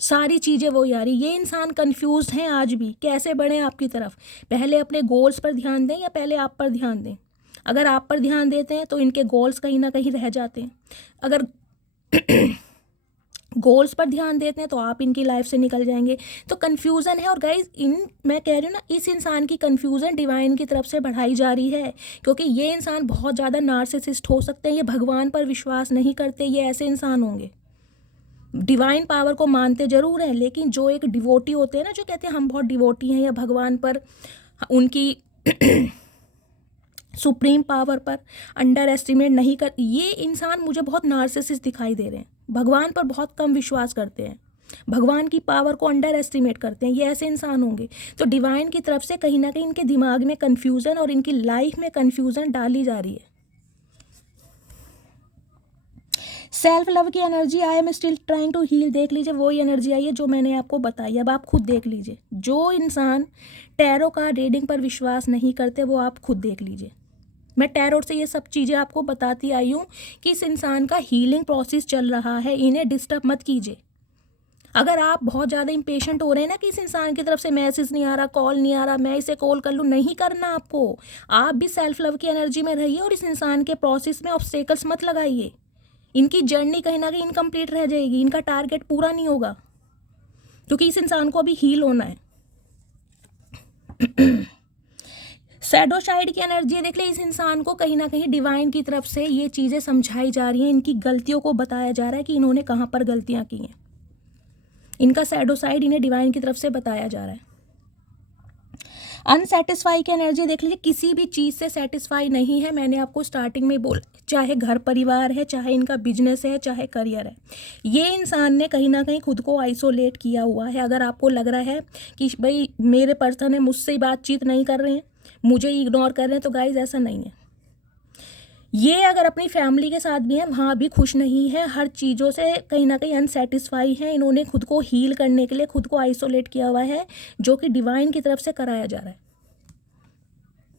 सारी चीज़ें वही आ रही। ये इंसान कंफ्यूज हैं आज भी, कैसे बढ़ें आपकी तरफ। पहले अपने गोल्स पर ध्यान दें या पहले आप पर ध्यान दें। अगर आप पर ध्यान देते हैं तो इनके गोल्स कहीं ना कहीं रह जाते हैं। अगर गोल्स पर ध्यान देते हैं तो आप इनकी लाइफ से निकल जाएंगे। तो कन्फ्यूज़न है। और गाइज मैं कह रही हूँ ना, इस इंसान की कन्फ्यूज़न डिवाइन की तरफ से बढ़ाई जा रही है, क्योंकि ये इंसान बहुत ज़्यादा नार्सिसिस्ट हो सकते हैं। ये भगवान पर विश्वास नहीं करते, ये ऐसे इंसान होंगे। डिवाइन पावर को मानते जरूर हैं, लेकिन जो एक डिवोटी होते हैं ना, जो कहते हैं हम बहुत डिवोटी हैं, या भगवान पर उनकी सुप्रीम पावर पर अंडर एस्टिमेट नहीं कर, ये इंसान मुझे बहुत नार्सिसिस्ट दिखाई दे रहे हैं। भगवान पर बहुत कम विश्वास करते हैं, भगवान की पावर को अंडर एस्टिमेट करते हैं। ये ऐसे इंसान होंगे। तो डिवाइन की तरफ से कहीं ना कहीं इनके दिमाग में कन्फ्यूज़न और इनकी लाइफ में कन्फ्यूज़न डाली जा रही है। सेल्फ लव की energy, I am still trying to heal, देख लीजिए वही एनर्जी आई है जो मैंने आपको बताई। अब आप खुद देख लीजिए। जो इंसान टैरो कार्ड रीडिंग पर विश्वास नहीं करते वो आप खुद देख लीजिए। मैं टैरो से ये सब चीज़ें आपको बताती आई हूँ कि इस इंसान का हीलिंग प्रोसेस चल रहा है, इन्हें डिस्टर्ब मत कीजिए। अगर आप बहुत ज़्यादा इम्पेशेंट हो रहे हैं ना कि इस इंसान की तरफ से मैसेज नहीं आ रहा, कॉल नहीं आ रहा, मैं इसे कॉल कर लूँ, नहीं करना आपको। आप भी सेल्फ लव की एनर्जी में रहिए और इस इंसान के प्रोसेस में ऑब्स्टेकल्स मत लगाइए। इनकी जर्नी कहीं ना कहीं इनकम्प्लीट रह जाएगी, इनका टारगेट पूरा नहीं होगा, क्योंकि इस इंसान को अभी हील होना है। शैडो साइड की एनर्जी देख ले, इस इंसान को कहीं ना कहीं डिवाइन की तरफ से ये चीज़ें समझाई जा रही हैं, इनकी गलतियों को बताया जा रहा है कि इन्होंने कहाँ पर गलतियाँ की हैं। इनका शैडो साइड इन्हें डिवाइन की तरफ से बताया जा रहा है। अनसेटिस्फाई की एनर्जी देख लीजिए, किसी भी चीज़ से सेटिस्फाई नहीं है। मैंने आपको स्टार्टिंग में बोला, चाहे घर परिवार है, चाहे इनका बिजनेस है, चाहे करियर है, ये इंसान ने कहीं ना कहीं खुद को आइसोलेट किया हुआ है। अगर आपको लग रहा है कि भाई मेरे पर्सन है, मुझसे बातचीत नहीं कर रहे हैं, मुझे इग्नोर कर रहे हैं, तो गाइज ऐसा नहीं है। ये अगर अपनी फैमिली के साथ भी हैं, वहाँ भी खुश नहीं है, हर चीज़ों से कहीं ना कहीं अनसेटिस्फाई है। इन्होंने खुद को हील करने के लिए खुद को आइसोलेट किया हुआ है, जो कि डिवाइन की तरफ से कराया जा रहा है।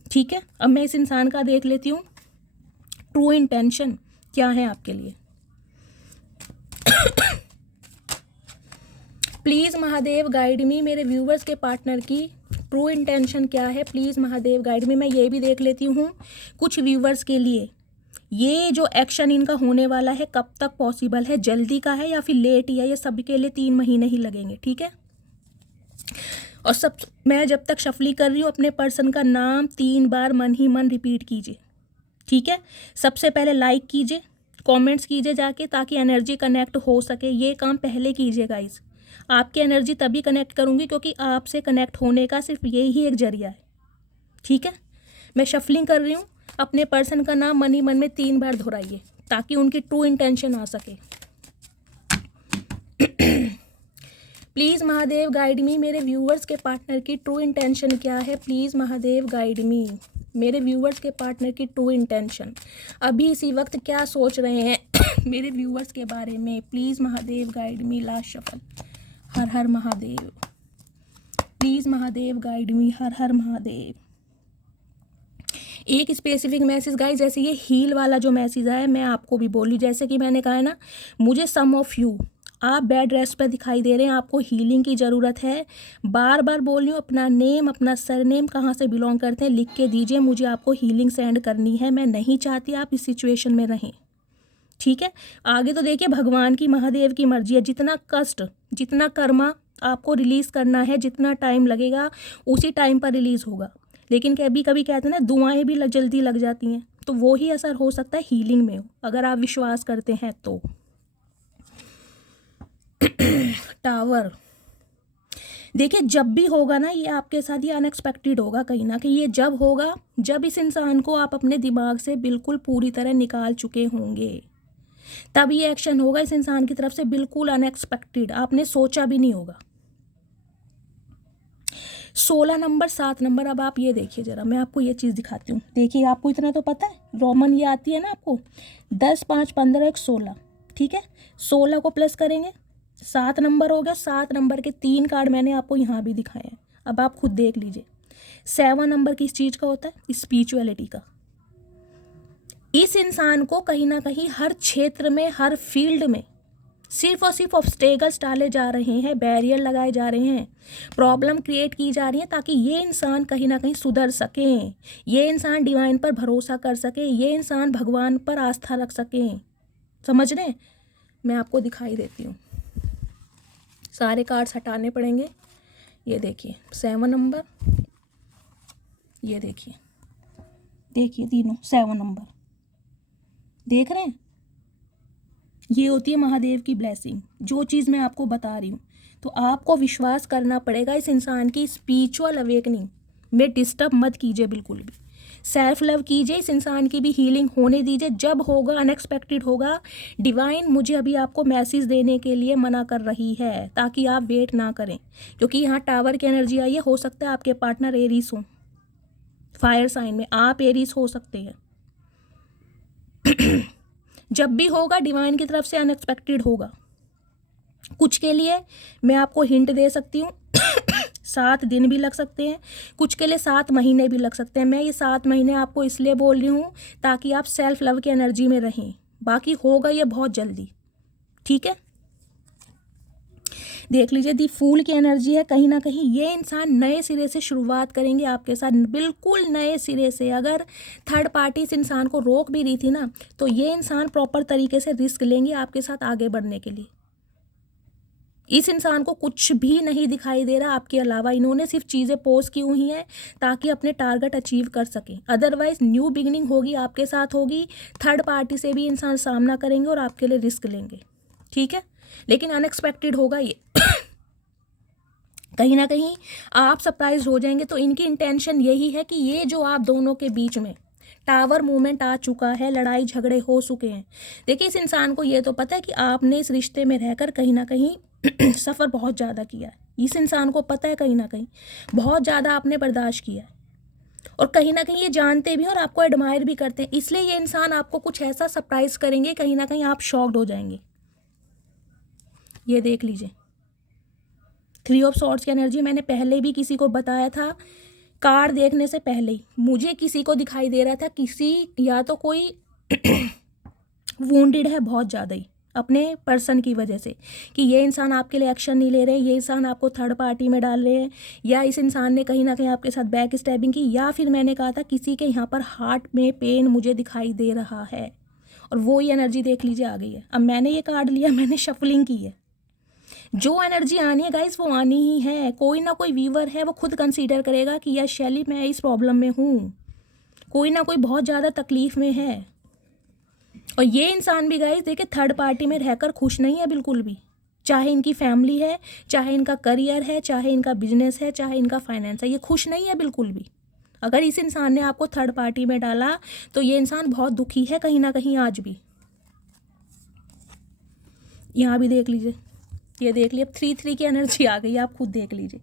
ठीक है, अब मैं इस इंसान का देख लेती हूँ ट्रू इंटेंशन क्या है आपके लिए। प्लीज़ महादेव गाइड मी, मेरे व्यूवर्स के पार्टनर की ट्रू इंटेंशन क्या है, प्लीज़ महादेव गाइड मी। मैं ये भी देख लेती हूँ कुछ व्यूवर्स के लिए, ये जो एक्शन इनका होने वाला है कब तक पॉसिबल है, जल्दी का है या फिर लेट ही है। ये सभी के लिए 3 महीने ही लगेंगे, ठीक है। और सब, मैं जब तक शफली कर रही हूँ अपने पर्सन का नाम 3 बार मन ही मन रिपीट कीजिए, ठीक है। सबसे पहले लाइक कीजिए, कमेंट्स कीजिए जाके, ताकि एनर्जी कनेक्ट हो सके। ये काम पहले कीजिए गाइस। आपकी एनर्जी तभी कनेक्ट करूँगी क्योंकि आपसे कनेक्ट होने का सिर्फ यही एक जरिया है, ठीक है। मैं शफलिंग कर रही हूँ, अपने पर्सन का नाम मन ही मन में 3 बार दोहराइए ताकि उनकी ट्रू इंटेंशन आ सके। प्लीज़ महादेव गाइड मी, मेरे व्यूवर्स के पार्टनर की ट्रू इंटेंशन क्या है, प्लीज़ महादेव गाइड मी। मेरे व्यूवर्स के पार्टनर की ट्रू इंटेंशन, अभी इसी वक्त क्या सोच रहे हैं मेरे व्यूवर्स के बारे में, please Mahadev guide me. Last shuffle, Har Har Mahadev, please Mahadev guide me, Har Har Mahadev. एक स्पेसिफिक मैसेज गाइस, जैसे ये हील वाला जो मैसेज है मैं आपको भी बोली, जैसे कि मैंने कहा है ना, मुझे सम ऑफ यू, आप बेड रेस्ट पर दिखाई दे रहे हैं, आपको हीलिंग की ज़रूरत है। बार बार बोल रही हूँ, अपना नेम, अपना सरनेम, कहाँ से बिलोंग करते हैं, लिख के दीजिए। मुझे आपको हीलिंग सेंड करनी है, मैं नहीं चाहती आप इस सिचुएशन में रहें, ठीक है। आगे तो देखिए भगवान की, महादेव की मर्जी है। जितना कष्ट, जितना कर्मा आपको रिलीज़ करना है, जितना टाइम लगेगा उसी टाइम पर रिलीज़ होगा। लेकिन कभी कभी कहते हैं ना दुआएं भी जल्दी लग जाती हैं, तो वो ही असर हो सकता है हीलिंग में हो, अगर आप विश्वास करते हैं तो। टावर, देखिए जब भी होगा ना ये आपके साथ, ये अनएक्सपेक्टेड होगा कहीं ना कहीं। ये जब होगा जब इस इंसान को आप अपने दिमाग से बिल्कुल पूरी तरह निकाल चुके होंगे, तब ये एक्शन होगा इस इंसान की तरफ से, बिल्कुल अनएक्सपेक्टेड, आपने सोचा भी नहीं होगा। 16 नंबर, 7 नंबर। अब आप ये देखिए जरा, मैं आपको ये चीज़ दिखाती हूँ। देखिए आपको इतना तो पता है, रोमन ये आती है ना आपको, 10 5 15 1 16, ठीक है। 16 को प्लस करेंगे, 7 नंबर हो गया। 7 नंबर के 3 कार्ड मैंने आपको यहाँ भी दिखाए हैं, अब आप खुद देख लीजिए। 7 नंबर किस चीज़ का होता है? स्पिरिचुअलिटी का। इस इंसान को कहीं ना कहीं हर क्षेत्र में, हर फील्ड में सिर्फ और सिर्फ ऑब्स्टेकल्स डाले जा रहे हैं, बैरियर लगाए जा रहे हैं, प्रॉब्लम क्रिएट की जा रही है, ताकि ये इंसान कहीं ना कहीं सुधर सकें, ये इंसान डिवाइन पर भरोसा कर सके, ये इंसान भगवान पर आस्था रख सकें। समझ रहे हैं? मैं आपको दिखाई देती हूँ, सारे कार्ड्स हटाने पड़ेंगे। ये देखिए 7 नंबर, ये देखिए, देखिए तीनों 7 नंबर देख रहे हैं। ये होती है महादेव की ब्लेसिंग, जो चीज़ मैं आपको बता रही हूँ। तो आपको विश्वास करना पड़ेगा इस इंसान की स्पिरिचुअल अवेकनिंग में। डिस्टर्ब मत कीजिए बिल्कुल भी, सेल्फ लव कीजिए, इस इंसान की भी हीलिंग होने दीजिए। जब होगा अनएक्सपेक्टेड होगा। डिवाइन मुझे अभी आपको मैसेज देने के लिए मना कर रही है, ताकि आप वेट ना करें, क्योंकि यहाँ टावर की एनर्जी आई है। हो सकता है आपके पार्टनर एरीज हो, फायर साइन में, आप एरीज हो सकते हैं। जब भी होगा डिवाइन की तरफ से अनएक्सपेक्टेड होगा। कुछ के लिए मैं आपको हिंट दे सकती हूँ 7 दिन भी लग सकते हैं, कुछ के लिए 7 महीने भी लग सकते हैं। मैं ये 7 महीने आपको इसलिए बोल रही हूँ ताकि आप सेल्फ लव की एनर्जी में रहें। बाकी होगा ये बहुत जल्दी, ठीक है। देख लीजिए, दी फूल की एनर्जी है। कहीं ना कहीं ये इंसान नए सिरे से शुरुआत करेंगे आपके साथ, बिल्कुल नए सिरे से। अगर थर्ड पार्टी इस इंसान को रोक भी रही थी ना, तो ये इंसान प्रॉपर तरीके से रिस्क लेंगे आपके साथ आगे बढ़ने के लिए। इस इंसान को कुछ भी नहीं दिखाई दे रहा आपके अलावा। इन्होंने सिर्फ चीज़ें पोज की हुई हैं ताकि अपने टारगेट अचीव कर सकें। अदरवाइज न्यू बिगिनिंग होगी आपके साथ होगी। थर्ड पार्टी से भी इंसान सामना करेंगे और आपके लिए रिस्क लेंगे, ठीक है। लेकिन अनएक्सपेक्टेड होगा ये कहीं ना कहीं आप सरप्राइज हो जाएंगे। तो इनकी इंटेंशन यही है कि ये जो आप दोनों के बीच में टावर मूवमेंट आ चुका है, लड़ाई झगड़े हो चुके हैं। देखिए इस इंसान को ये तो पता है कि आपने इस रिश्ते में रहकर कहीं ना कहीं सफ़र बहुत ज़्यादा किया है। इस इंसान को पता है कहीं ना कहीं बहुत ज़्यादा आपने बर्दाश्त किया है, और कहीं ना कहीं ये जानते भी और आपको एडमायर भी करते हैं। इसलिए ये इंसान आपको कुछ ऐसा सरप्राइज करेंगे, कहीं ना कहीं आप शॉक्ड हो जाएंगे। ये देख लीजिए 3 ऑफ सॉर्ड्स की एनर्जी मैंने पहले भी किसी को बताया था। कार्ड देखने से पहले ही मुझे किसी को दिखाई दे रहा था, किसी या तो कोई वुंडेड है बहुत ज़्यादा ही अपने पर्सन की वजह से, कि ये इंसान आपके लिए एक्शन नहीं ले रहे, ये इंसान आपको थर्ड पार्टी में डाल रहे हैं, या इस इंसान ने कहीं ना कहीं आपके साथ बैक स्टैबिंग की, या फिर मैंने कहा था किसी के यहाँ पर हार्ट में पेन मुझे दिखाई दे रहा है। और वो ही एनर्जी देख लीजिए आ गई है। अब मैंने ये कार्ड लिया, मैंने शफलिंग की है। जो एनर्जी आनी है गाइस वो आनी ही है। कोई ना कोई व्यूवर है वो खुद कंसीडर करेगा कि यार शैली मैं इस प्रॉब्लम में हूँ, कोई ना कोई बहुत ज़्यादा तकलीफ में है। और ये इंसान भी गाइस देखिए थर्ड पार्टी में रहकर खुश नहीं है बिल्कुल भी। चाहे इनकी फैमिली है, चाहे इनका करियर है, चाहे इनका बिजनेस है, चाहे इनका फाइनेंस है, ये खुश नहीं है बिल्कुल भी। अगर इस इंसान ने आपको थर्ड पार्टी में डाला तो ये इंसान बहुत दुखी है कहीं ना कहीं आज भी। यहाँ भी देख लीजिए, ये देख लीजिए 3 की एनर्जी आ गई, आप खुद देख लीजिए।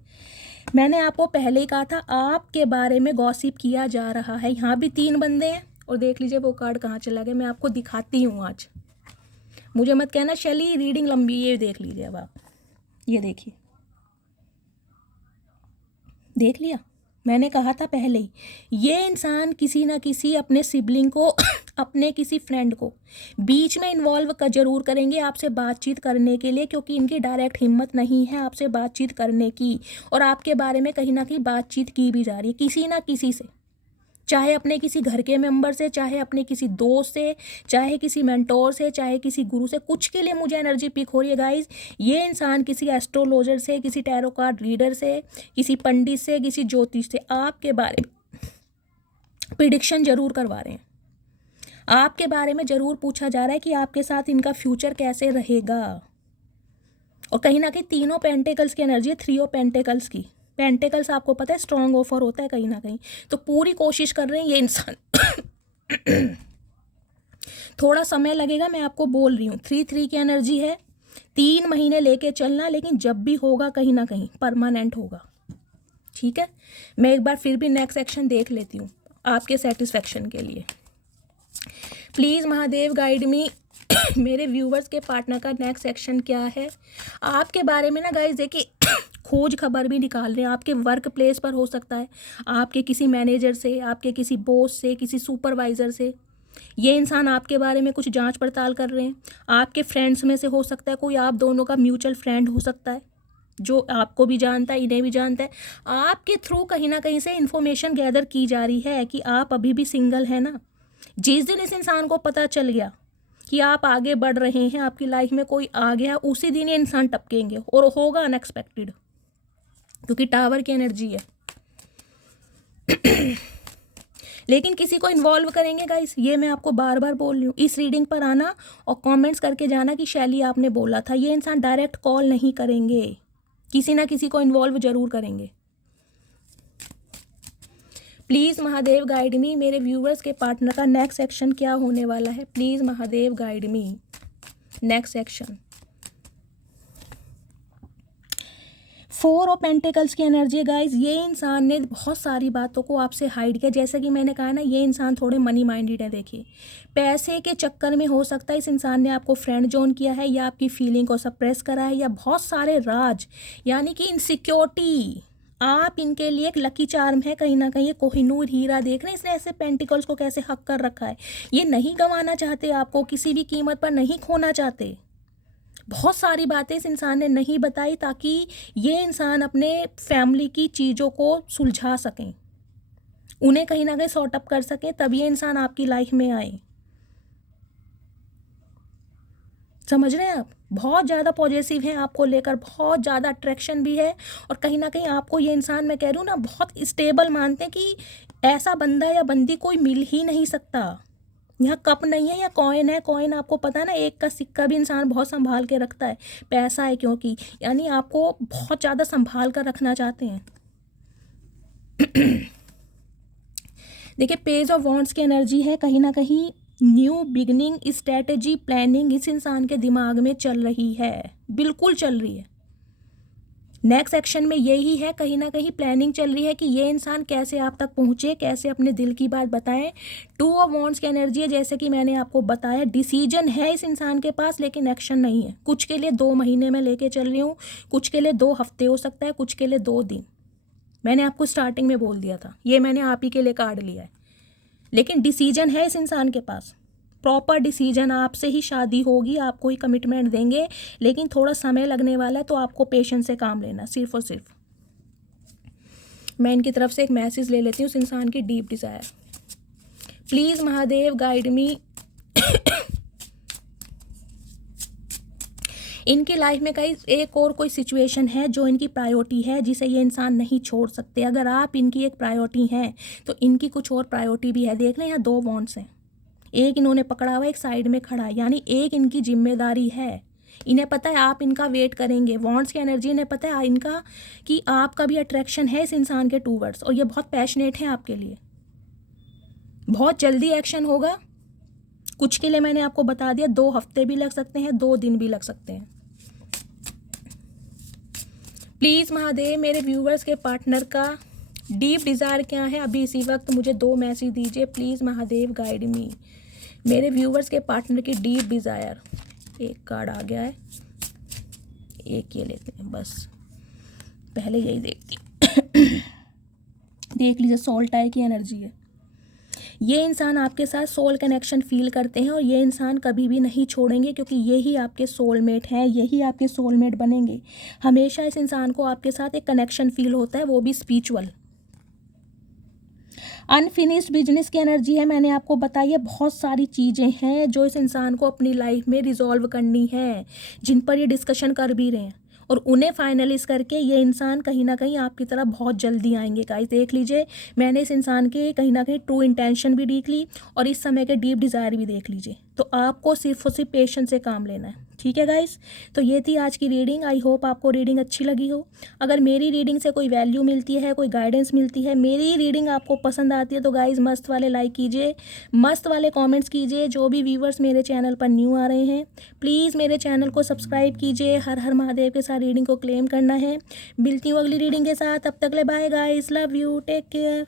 मैंने आपको पहले ही कहा था आपके बारे में गॉसिप किया जा रहा है। यहाँ भी 3 बंदे हैं, और देख लीजिए वो कार्ड कहाँ चला गया। मैं आपको दिखाती हूँ आज, मुझे मत कहना शैली रीडिंग लंबी। ये देख लीजिए अब आप, ये देखिए, देख लिया। मैंने कहा था पहले ही, ये इंसान किसी ना किसी अपने सिबलिंग को अपने किसी फ्रेंड को बीच में इन्वॉल्व कर जरूर करेंगे आपसे बातचीत करने के लिए, क्योंकि इनकी डायरेक्ट हिम्मत नहीं है आपसे बातचीत करने की। और आपके बारे में कहीं ना कहीं बातचीत की भी जा रही है किसी ना किसी से, चाहे अपने किसी घर के मेंबर से, चाहे अपने किसी दोस्त से, चाहे किसी मेंटोर से, चाहे किसी गुरु से। कुछ के लिए मुझे एनर्जी पिक हो रही है गाइज, ये इंसान किसी एस्ट्रोलॉजर से, किसी टैरो कार्ड रीडर से, किसी पंडित से, किसी ज्योतिष से आपके बारे में प्रिडिक्शन जरूर करवा रहे हैं, आपके बारे में जरूर पूछा जा रहा है कि आपके साथ इनका फ्यूचर कैसे रहेगा। और कहीं ना कहीं तीनों पेंटिकल्स की एनर्जी है, 3 ऑफ पेंटिकल्स की। पेंटिकल्स आपको पता है स्ट्रॉन्ग ऑफर होता है कहीं ना कहीं, तो पूरी कोशिश कर रहे हैं ये इंसान। थोड़ा समय लगेगा, मैं आपको बोल रही हूँ। 3 की एनर्जी है, 3 महीने लेके चलना, लेकिन जब भी होगा कहीं ना कहीं परमानेंट होगा। ठीक है, मैं एक बार फिर भी नेक्स्ट सेक्शन देख लेती हूँ आपके सेटिस्फेक्शन के लिए। प्लीज़ महादेव गाइड मी। मेरे व्यूवर्स के पार्टनर का नेक्स्ट सेक्शन क्या है आपके बारे में ना गाइज, देखिए खोज खबर भी निकाल रहे हैं। आपके वर्क प्लेस पर हो सकता है, आपके किसी मैनेजर से, आपके किसी बॉस से, किसी सुपरवाइज़र से ये इंसान आपके बारे में कुछ जांच पड़ताल कर रहे हैं। आपके फ्रेंड्स में से हो सकता है कोई आप दोनों का म्यूचुअल फ्रेंड हो सकता है जो आपको भी जानता है, इन्हें भी जानता है। आपके थ्रू कहीं ना कहीं से इन्फॉर्मेशन गैदर की जा रही है कि आप अभी भी सिंगल है ना। जिस दिन इस इंसान को पता चल गया कि आप आगे बढ़ रहे हैं, आपकी लाइफ में कोई आ गया, उसी दिन ये इंसान टपकेंगे और होगा अनएक्सपेक्टेड, क्योंकि टावर की एनर्जी है। लेकिन किसी को इन्वॉल्व करेंगे गाइस, ये मैं आपको बार बार बोल रही हूँ। इस रीडिंग पर आना और कमेंट्स करके जाना कि शैली आपने बोला था। ये इंसान डायरेक्ट कॉल नहीं करेंगे, किसी ना किसी को इन्वॉल्व जरूर करेंगे। प्लीज़ महादेव गाइड मी। मेरे व्यूवर्स के पार्टनर का नेक्स्ट सेक्शन क्या होने वाला है, please Mahadev guide me. Next section 4 of pentacles की एनर्जी गाइज। ये इंसान ने बहुत सारी बातों को आपसे हाइड किया, जैसे कि मैंने कहा ना, ये इंसान थोड़े मनी माइंडेड है। देखिए पैसे के चक्कर में हो सकता है इस इंसान ने आपको फ्रेंड जोन किया है, या आपकी फीलिंग को सप्रेस करा है, या बहुत सारे राज यानी कि इनसिक्योरिटी आप इनके लिए एक लकी चार्म है कहीं ना कहीं। ये कोहिनूर हीरा देख रहे हैं, इसने ऐसे पेंटिकल्स को कैसे हक कर रखा है। ये नहीं गंवाना चाहते, आपको किसी भी कीमत पर नहीं खोना चाहते। बहुत सारी बातें इस इंसान ने नहीं बताई ताकि ये इंसान अपने फैमिली की चीज़ों को सुलझा सकें, उन्हें कहीं ना कहीं सॉर्ट अप कर सकें, तब ये इंसान आपकी लाइफ में आए। समझ रहे हैं आप, बहुत ज़्यादा पॉजिटिव हैं आपको लेकर, बहुत ज़्यादा अट्रैक्शन भी है। और कहीं ना कहीं आपको ये इंसान, मैं कह रही हूँ ना, बहुत स्टेबल मानते हैं कि ऐसा बंदा या बंदी कोई मिल ही नहीं सकता। यहाँ कप नहीं है या कॉइन है। कॉइन आपको पता है ना, एक का सिक्का भी इंसान बहुत संभाल के रखता है। पैसा है क्योंकि यानी आपको बहुत ज़्यादा संभाल कर रखना चाहते हैं। देखिए पेज ऑफ वॉन्ड्स की एनर्जी है, कहीं ना कहीं न्यू बिगनिंग, स्ट्रेटेजी, प्लानिंग इस इंसान के दिमाग में चल रही है, बिल्कुल चल रही है। नेक्स्ट सेक्शन में यही है, कहीं ना कहीं प्लानिंग चल रही है कि ये इंसान कैसे आप तक पहुंचे, कैसे अपने दिल की बात बताएं। 2 ऑफ वॉन्ड्स की एनर्जी है, जैसे कि मैंने आपको बताया, डिसीजन है इस इंसान के पास लेकिन एक्शन नहीं है। कुछ के लिए 2 महीने में लेके चल रही हूँ, कुछ के लिए 2 हफ्ते हो सकता है, कुछ के लिए 2 दिन। मैंने आपको स्टार्टिंग में बोल दिया था, ये मैंने आप ही के लिए कार्ड लिया है। लेकिन डिसीजन है इस इंसान के पास, प्रॉपर डिसीजन। आपसे ही शादी होगी, आपको ही कमिटमेंट देंगे, लेकिन थोड़ा समय लगने वाला है, तो आपको पेशेंस से काम लेना, सिर्फ और सिर्फ। मैं इनकी तरफ से एक मैसेज ले लेती हूँ उस इंसान की deep desire. Please Mahadev guide मी। इनकी लाइफ में कई एक और कोई सिचुएशन है जो इनकी प्रायोरिटी है, जिसे ये इंसान नहीं छोड़ सकते। अगर आप इनकी एक प्रायोरिटी हैं तो इनकी कुछ और प्रायोरिटी भी है। देख रहे हैं यहाँ 2 वॉन्ड्स हैं, एक इन्होंने पकड़ा हुआ, एक साइड में खड़ा है, यानी एक इनकी जिम्मेदारी है। इन्हें पता है आप इनका वेट करेंगे। वॉन्ड्स की एनर्जी, इन्हें पता है इनका कि आपका भी अट्रैक्शन है इस इंसान के टूवर्ड्स, और ये बहुत पैशनेट है आपके लिए। बहुत जल्दी एक्शन होगा। कुछ के लिए मैंने आपको बता दिया 2 हफ्ते भी लग सकते हैं, 2 दिन भी लग सकते हैं। प्लीज़ महादेव मेरे व्यूवर्स के पार्टनर का डीप डिज़ायर क्या है, अभी इसी वक्त मुझे 2 मैसेज दीजिए। प्लीज़ महादेव गाइड मी। मेरे व्यूवर्स के पार्टनर की डीप डिज़ायर। एक कार्ड आ गया है, एक ये लेते हैं, बस पहले यही देखती। देख लीजिए सोल टाई की एनर्जी है। ये इंसान आपके साथ सोल कनेक्शन फील करते हैं और ये इंसान कभी भी नहीं छोड़ेंगे, क्योंकि यही आपके सोलमेट हैं, यही आपके सोलमेट बनेंगे। हमेशा इस इंसान को आपके साथ एक कनेक्शन फील होता है, वो भी स्पिरिचुअल। अनफिनिश्ड बिजनेस की एनर्जी है, मैंने आपको बताई है। बहुत सारी चीज़ें हैं जो इस इंसान को अपनी लाइफ में रिजॉल्व करनी है, जिन पर ये डिस्कशन कर भी रहे हैं, और उन्हें फाइनलाइज करके ये इंसान कहीं ना कहीं आपकी तरफ बहुत जल्दी आएंगे गाइस। देख लीजिए, मैंने इस इंसान के कहीं ना कहीं ट्रू इंटेंशन भी देख ली और इस समय के डीप डिज़ायर भी देख लीजिए। तो आपको सिर्फ और सिर्फ पेशेंस से काम लेना है, ठीक है गाइस। तो ये थी आज की रीडिंग। आई होप आपको रीडिंग अच्छी लगी हो। अगर मेरी रीडिंग से कोई वैल्यू मिलती है, कोई गाइडेंस मिलती है, मेरी रीडिंग आपको पसंद आती है तो गाइस मस्त वाले लाइक कीजिए, मस्त वाले कमेंट्स कीजिए। जो भी व्यूवर्स मेरे चैनल पर न्यू आ रहे हैं प्लीज़ मेरे चैनल को सब्सक्राइब कीजिए। हर हर महादेव के साथ रीडिंग को क्लेम करना है। मिलती हूँ अगली रीडिंग के साथ, तब तक ले bye guys, love you, take care.